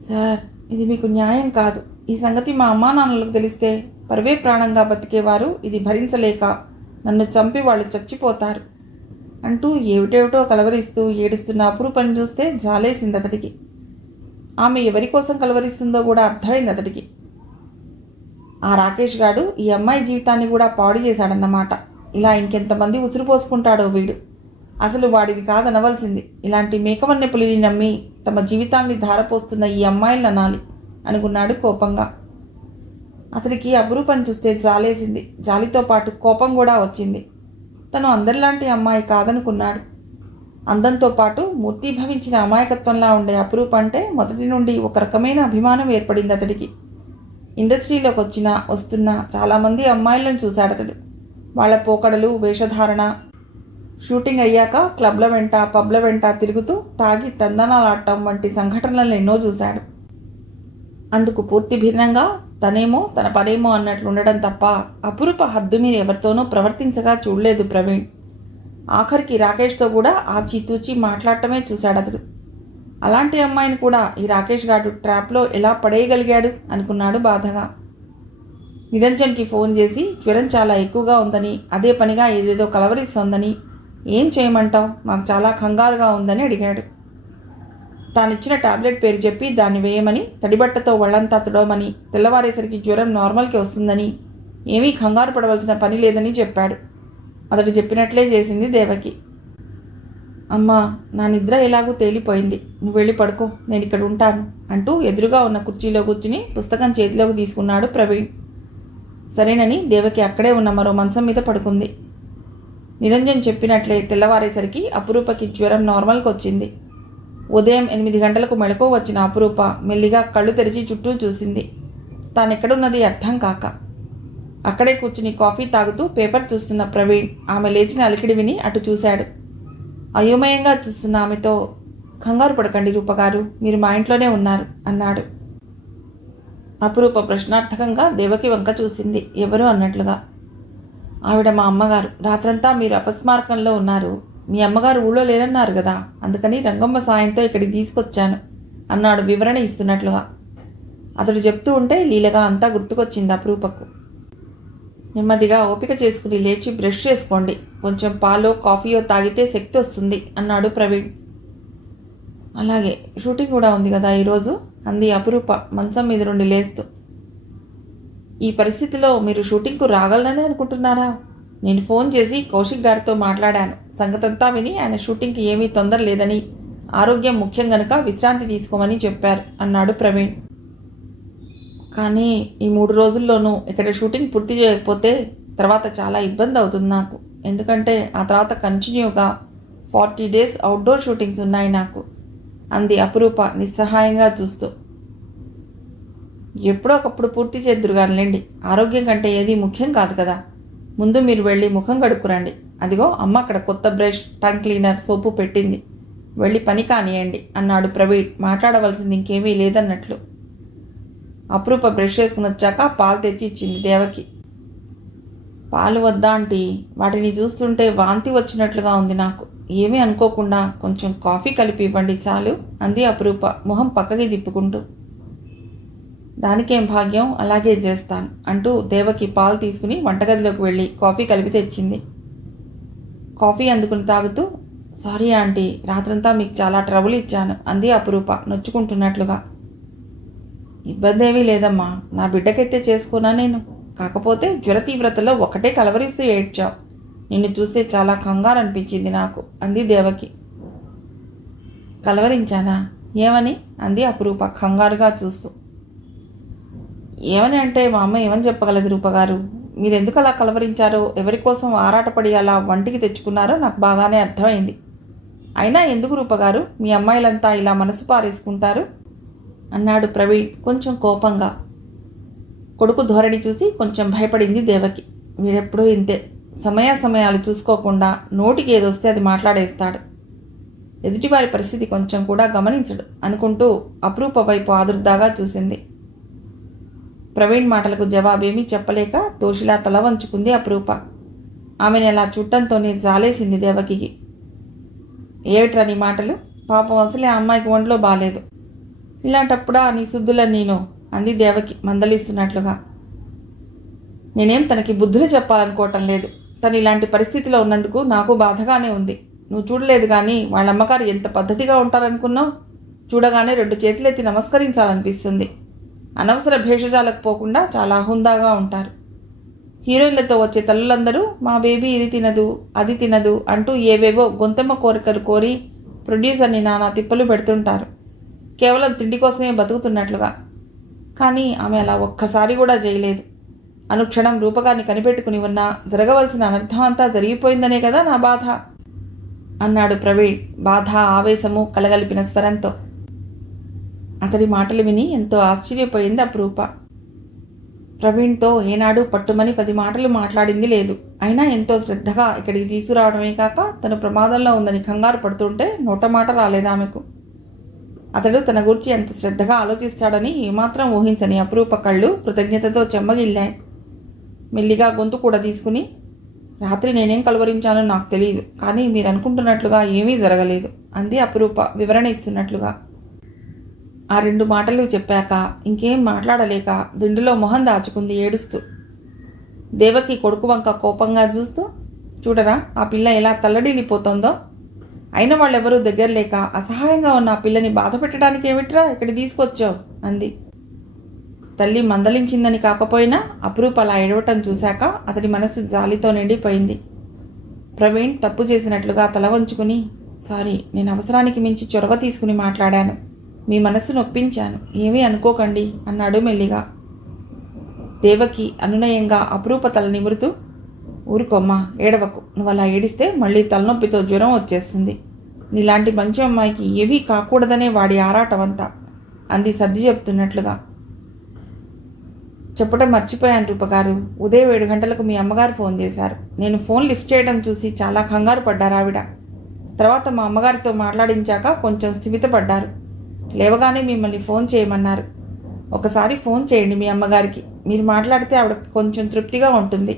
సార్, ఇది మీకు న్యాయం కాదు. ఈ సంగతి మా అమ్మా నాన్నలకు తెలిస్తే పరువే ప్రాణంగా బతికేవారు ఇది భరించలేక నన్ను చంపి వాళ్ళు చచ్చిపోతారు అంటూ ఏమిటేమిటో కలవరిస్తూ ఏడుస్తున్న అపురూపని చూస్తే జాలేసింది అతడికి. ఆమె ఎవరి కోసం కలవరిస్తుందో కూడా అర్థమైంది అతడికి. ఆ రాకేష్ గాడు ఈ అమ్మాయి జీవితాన్ని కూడా పాడు చేశాడన్నమాట. ఇలా ఇంకెంతమంది ఉసురు పోసుకుంటాడో వీడు. అసలు వాడిని కాదనవలసింది. ఇలాంటి మేకవన్నె పులిని నమ్మి తమ జీవితాన్ని ధారపోస్తున్న ఈ అమ్మాయిలను అనాలి అనుకున్నాడు కోపంగా. అతడికి అపురూపని చూస్తే జాలేసింది. జాలితో పాటు కోపం కూడా వచ్చింది. తను అందరిలాంటి అమ్మాయి కాదనుకున్నాడు. అందంతో పాటు మూర్తీభవించిన అమాయకత్వంలా ఉండే అపురూప అంటే మొదటి నుండి ఒక రకమైన అభిమానం ఏర్పడింది అతడికి. ఇండస్ట్రీలోకి వస్తున్న చాలామంది అమ్మాయిలను చూశాడు అతడు. వాళ్ళ పోకడలు, వేషధారణ, షూటింగ్ అయ్యాక క్లబ్ల వెంట, పబ్ల వెంట తిరుగుతూ తాగి తందనాలాడటం వంటి సంఘటనలను ఎన్నో చూశాడు. అందుకు పూర్తి భిన్నంగా తనేమో తన పనేమో అన్నట్లు ఉండడం తప్ప అపురూప హద్దు మీద ఎవరితోనూ ప్రవర్తించగా చూడలేదు ప్రవీణ్. ఆఖరికి రాకేష్తో కూడా ఆచితూచి మాట్లాడటమే చూశాడు అతడు. అలాంటి అమ్మాయిని కూడా ఈ రాకేష్ గారు ట్రాప్లో ఎలా పడేయగలిగాడు అనుకున్నాడు బాధగా. నిరంజన్కి ఫోన్ చేసి జ్వరం చాలా ఎక్కువగా ఉందని, అదే పనిగా ఏదేదో కలవరిస్తోందని, ఏం చేయమంటావు, మాకు చాలా కంగారుగా ఉందని అడిగాడు. తానిచ్చిన టాబ్లెట్ పేరు చెప్పి దాన్ని వేయమని, తడిబట్టతో ఒళ్ళంతా తుడవమని, తెల్లవారేసరికి జ్వరం నార్మల్కి వస్తుందని, ఏమీ కంగారు పడవలసిన పని లేదని చెప్పాడు. అతడు చెప్పినట్లే చేసింది దేవకి. అమ్మా, నా నిద్ర ఎలాగూ తేలిపోయింది, నువ్వు వెళ్ళి పడుకో, నేను ఇక్కడ ఉంటాను అంటూ ఎదురుగా ఉన్న కుర్చీలో కూర్చుని పుస్తకం చేతిలోకి తీసుకున్నాడు ప్రవీణ్. సరేనని దేవకి అక్కడే ఉన్న మరో మంచం మీద పడుకుంది. నిరంజన్ చెప్పినట్లే తెల్లవారేసరికి అపురూపకి జ్వరం నార్మల్కి వచ్చింది. ఉదయం 8 గంటలకు మెళకువ వచ్చిన అపురూప మెల్లిగా కళ్ళు తెరిచి చుట్టూ చూసింది. తానెక్కడున్నది అర్థం కాక. అక్కడే కూర్చుని కాఫీ తాగుతూ పేపర్ చూస్తున్న ప్రవీణ్ ఆమె లేచిన అలికిడి విని అటు చూశాడు. అయోమయంగా చూస్తున్న ఆమెతో, కంగారు పడకండి రూపగారు, మీరు మా ఇంట్లోనే ఉన్నారు అన్నాడు. అపురూప ప్రశ్నార్థకంగా దేవకి వంక చూసింది, ఎవరు అన్నట్లుగా. ఆవిడ మా అమ్మగారు. రాత్రంతా మీరు అపస్మారకంలో ఉన్నారు. మీ అమ్మగారు ఊళ్ళో లేరన్నారు కదా, అందుకని రంగమ్మ సాయంతో ఇక్కడికి తీసుకొచ్చాను అన్నాడు వివరణ ఇస్తున్నట్లుగా. అతడు చెప్తూ ఉంటే లీలగా అంతా గుర్తుకొచ్చింది అపురూపకు. నెమ్మదిగా ఓపిక చేసుకుని లేచి బ్రష్ చేసుకోండి, కొంచెం పాలో కాఫీయో తాగితే శక్తి వస్తుంది అన్నాడు ప్రవీణ్. అలాగే, షూటింగ్ కూడా ఉంది కదా ఈరోజు అంది అపురూప మంచం మీద నుండి లేస్తూ. ఈ పరిస్థితిలో మీరు షూటింగ్కు రాగలనని అనుకుంటున్నారా? నేను ఫోన్ చేసి కౌశిక్ గారితో మాట్లాడాను. సంగతంతా విని ఆయన షూటింగ్కి ఏమీ తొందర లేదని, ఆరోగ్యం ముఖ్యం గనుక విశ్రాంతి తీసుకోమని చెప్పారు అన్నాడు ప్రవీణ్. కానీ ఈ 3 రోజుల్లోనూ ఇక్కడ షూటింగ్ పూర్తి చేయకపోతే తర్వాత చాలా ఇబ్బంది అవుతుంది నాకు. ఎందుకంటే ఆ తర్వాత కంటిన్యూగా 40 days అవుట్డోర్ షూటింగ్స్ ఉన్నాయి నాకు అంది అపురూప నిస్సహాయంగా చూస్తూ. ఎప్పుడో ఒకప్పుడు పూర్తి చేద్దురుగానిలేండి, ఆరోగ్యం కంటే ఏది ముఖ్యం కాదు కదా. ముందు మీరు వెళ్ళి ముఖం కడుక్కురండి. అదిగో అమ్మ అక్కడ కొత్త బ్రష్, టంగ్ క్లీనర్, సోపు పెట్టింది, వెళ్ళి పని కానియండి అన్నాడు ప్రవీణ్ మాట్లాడవలసింది ఇంకేమీ లేదన్నట్లు. అపురూప బ్రష్ చేసుకుని వచ్చాక పాలు తెచ్చి ఇచ్చింది దేవకి. పాలు వద్దా ఆంటీ, వాటిని చూస్తుంటే వాంతి వచ్చినట్లుగా ఉంది నాకు. ఏమీ అనుకోకుండా కొంచెం కాఫీ కలిపి ఇవ్వండి చాలు అంది అపురూప మొహం పక్కకి తిప్పుకుంటూ. దానికేం భాగ్యం, అలాగే చేస్తాను అంటూ దేవకి పాలు తీసుకుని వంటగదిలోకి వెళ్ళి కాఫీ కలిపి తెచ్చింది. కాఫీ అందుకుని తాగుతూ, సారీ ఆంటీ, రాత్రంతా మీకు చాలా ట్రబుల్ ఇచ్చాను అంది అపురూప నొచ్చుకుంటున్నట్లుగా. ఇబ్బంది ఏమీ లేదమ్మా, నా బిడ్డకైతే చేసుకోనా నేను. కాకపోతే జ్వర తీవ్రతలో ఒకటే కలవరిస్తూ ఏడ్చావు. నిన్ను చూస్తే చాలా కంగారు అనిపించింది నాకు అంది దేవకి. కలవరించానా? ఏమని అంది అపురూప కంగారుగా చూస్తూ. ఏమని అంటే మా అమ్మ ఏమని చెప్పగలదు రూపగారు. మీరెందుకు అలా కలవరించారో, ఎవరి కోసం ఆరాటపడి అలా వంటికి తెచ్చుకున్నారో నాకు బాగానే అర్థమైంది. అయినా ఎందుకు రూపగారు మీ అమ్మాయిలంతా ఇలా మనసు పారేసుకుంటారు అన్నాడు ప్రవీణ్ కొంచెం కోపంగా. కొడుకు ధోరణి చూసి కొంచెం భయపడింది దేవకి. వీడెప్పుడూ ఇంతే, సమయాలు చూసుకోకుండా నోటికి ఏదొస్తే అది మాట్లాడేస్తాడు. ఎదుటివారి పరిస్థితి కొంచెం కూడా గమనించడు అనుకుంటూ అపురూప వైపు ఆదుర్దాగా చూసింది. ప్రవీణ్ మాటలకు జవాబేమీ చెప్పలేక దోషిలా తల వంచుకుంది అపురూప. ఆమెను అలా చుట్టంతోనే జాలేసింది దేవకికి. ఏమిట్రా నీ మాటలు, పాపం అసలే ఆ అమ్మాయికి ఒంట్లో బాలేదు, ఇలాంటప్పుడా నీ శుద్ధులని నేను అంది దేవకి మందలిస్తున్నట్లుగా. నేనేం తనకి బుద్ధులు చెప్పాలనుకోవటం లేదు. తను ఇలాంటి పరిస్థితిలో ఉన్నందుకు నాకు బాధగానే ఉంది. నువ్వు చూడలేదు కానీ వాళ్ళ అమ్మగారు ఎంత పద్ధతిగా ఉంటారనుకున్నావు. చూడగానే 2 చేతులెత్తి నమస్కరించాలనిపిస్తుంది. అనవసర భేషజాలకు పోకుండా చాలా హుందాగా ఉంటారు. హీరోయిన్లతో వచ్చే తల్లులందరూ మా బేబీ ఇది తినదు, అది తినదు అంటూ ఏవేవో గొంతెమ్మ కోరికలు కోరి ప్రొడ్యూసర్ని నానా తిప్పలు పెడుతుంటారు, కేవలం తిండి కోసమే బతుకుతున్నట్లుగా. కానీ ఆమె అలా ఒక్కసారి కూడా చేయలేదు. అనుక్షణం రూపగాన్ని కనిపెట్టుకుని ఉన్నా జరగవలసిన అనర్థం అంతా జరిగిపోయిందనే కదా నా బాధ అన్నాడు ప్రవీణ్ బాధ ఆవేశము కలగలిపిన స్వరంతో. అతడి మాటలు విని ఎంతో ఆశ్చర్యపోయింది అపురూప. ప్రవీణ్తో ఏనాడు పట్టుమని 10 మాటలు మాట్లాడింది లేదు. అయినా ఎంతో శ్రద్ధగా ఇక్కడికి తీసుకురావడమే కాక తను ప్రమాదంలో ఉందని కంగారు పడుతుంటే నోట మాట రాలేదు ఆమెకు. అతడు తన గురించి ఎంత శ్రద్ధగా ఆలోచిస్తాడని ఏమాత్రం ఊహించని అపురూప కళ్ళు కృతజ్ఞతతో చెమ్మగిల్లాయి. మెల్లిగా గొంతు కూడా తీసుకుని, రాత్రి నేనేం కలవరించానో నాకు తెలియదు, కానీ మీరు అనుకుంటున్నట్లుగా ఏమీ జరగలేదు అంది అపురూప వివరణ ఇస్తున్నట్లుగా. ఆ 2 మాటలు చెప్పాక ఇంకేం మాట్లాడలేక దిండులో మొహం దాచుకుంది ఏడుస్తూ. దేవకి కొడుకు వంక కోపంగా చూస్తూ, చూడరా ఆ పిల్ల ఎలా తల్లడిల్లిపోతోందో, అయిన వాళ్ళెవరూ దగ్గర లేక అసహాయంగా ఉన్న ఆ పిల్లని బాధ పెట్టడానికి ఏమిట్రా ఇక్కడ తీసుకొచ్చావు అంది. తల్లి మందలించిందని కాకపోయినా అపురూప అలా ఏడవటం చూశాక అతడి మనసు జాలితో నిండిపోయింది. ప్రవీణ్ తప్పు చేసినట్లుగా తల వంచుకుని, సారీ, నేను అవసరానికి మించి చొరవ తీసుకుని మాట్లాడాను, మీ మనస్సు నొప్పించాను, ఏమీ అనుకోకండి అన్నాడు మెల్లిగా. దేవకి అనునయంగా అపురూప తల నిమురుతూ, ఊరుకోమ్మా, ఏడవకు, నువ్వు అలా ఏడిస్తే మళ్ళీ తలనొప్పితో జ్వరం వచ్చేస్తుంది, నీలాంటి మంచి అమ్మాయికి ఏవీ కాకూడదనే వాడి ఆరాటమంతా అంది సర్ది చెప్తున్నట్లుగా. చెప్పడం మర్చిపోయాను రూపగారు, ఉదయం 7 గంటలకు మీ అమ్మగారు ఫోన్ చేశారు. నేను ఫోన్ లిఫ్ట్ చేయడం చూసి చాలా కంగారు పడ్డారు ఆవిడ. తర్వాత మా అమ్మగారితో మాట్లాడించాక కొంచెం స్థిమితపడ్డారు. లేవగానే మిమ్మల్ని ఫోన్ చేయమన్నారు. ఒకసారి ఫోన్ చేయండి మీ అమ్మగారికి, మీరు మాట్లాడితే ఆవిడకి కొంచెం తృప్తిగా ఉంటుంది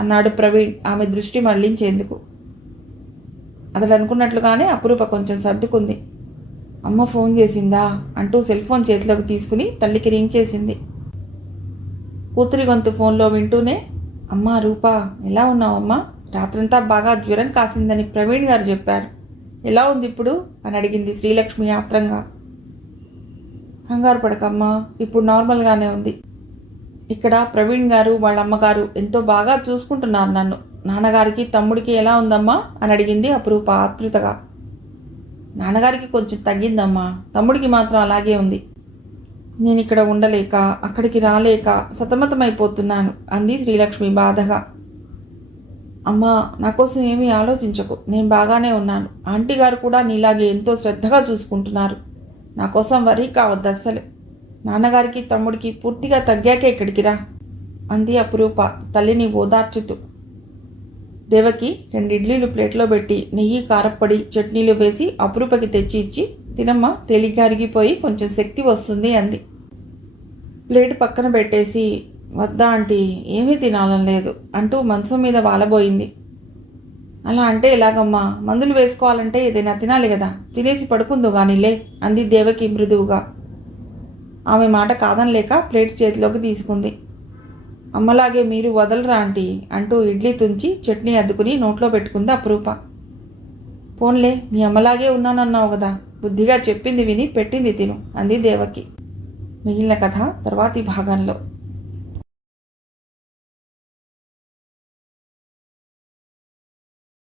అన్నాడు ప్రవీణ్ ఆమె దృష్టి మళ్లించేందుకు. అతడు అనుకున్నట్లుగానే అపురూప కొంచెం సర్దుకుంది. అమ్మ ఫోన్ చేసిందా అంటూ సెల్ ఫోన్ చేతిలోకి తీసుకుని తల్లికి రింగ్ చేసింది. కూతురి గొంతు ఫోన్లో వింటూనే, అమ్మా రూపా, ఎలా ఉన్నావమ్మా, రాత్రంతా బాగా జ్వరం కాసిందని ప్రవీణ్ గారు చెప్పారు, ఎలా ఉంది ఇప్పుడు అని అడిగింది శ్రీలక్ష్మి ఆత్రంగా. కంగారు పడకమ్మా, ఇప్పుడు నార్మల్గానే ఉంది. ఇక్కడ ప్రవీణ్ గారు వాళ్ళ అమ్మగారు ఎంతో బాగా చూసుకుంటున్నారు నన్ను. నాన్నగారికి తమ్ముడికి ఎలా ఉందమ్మా అని అడిగింది అపురూప ఆతృతగా. నాన్నగారికి కొంచెం తగ్గిందమ్మా, తమ్ముడికి మాత్రం అలాగే ఉంది. నేను ఇక్కడ ఉండలేక అక్కడికి రాలేక సతమతమైపోతున్నాను అంది శ్రీలక్ష్మి బాధగా. అమ్మా, నా కోసం ఏమీ ఆలోచించకు, నేను బాగానే ఉన్నాను. ఆంటీ గారు కూడా నీలాగే ఎంతో శ్రద్ధగా చూసుకుంటున్నారు. నా కోసం వరీ కావద్దు అస్సలు. నాన్నగారికి తమ్ముడికి పూర్తిగా తగ్గాకే ఇక్కడికి రా అంది అపురూప తల్లిని ఓదార్చుతూ. దేవకి 2 ఇడ్లీలు ప్లేట్లో పెట్టి నెయ్యి, కారప్పొడి, చట్నీలు వేసి అపురూపకి తెచ్చి ఇచ్చి, తినమ్మ, తేలిగ్గా అరిగిపోయి కొంచెం శక్తి వస్తుంది అంది. ప్లేట్ పక్కన పెట్టేసి, వద్దా ఆంటీ, ఏమీ తినాలని లేదు అంటూ మంచం మీద వాలబోయింది. అలా అంటే ఎలాగమ్మా, మందులు వేసుకోవాలంటే ఏదైనా తినాలి కదా, తినేసి పడుకుందు గానిలే అంది దేవకి మృదువుగా. ఆమె మాట కాదనలేక ప్లేట్ చేతిలోకి తీసుకుంది. అమ్మలాగే మీరు వదలరా ఆంటీ అంటూ ఇడ్లీ తుంచి చట్నీ అద్దుకుని నోట్లో పెట్టుకుంది అపురూప. పోన్లే, మీ అమ్మలాగే ఉన్నానన్నావు కదా, బుద్ధిగా చెప్పింది విని పెట్టింది తిను అంది దేవకి. మిగిలిన కథ తర్వాతి భాగంలో.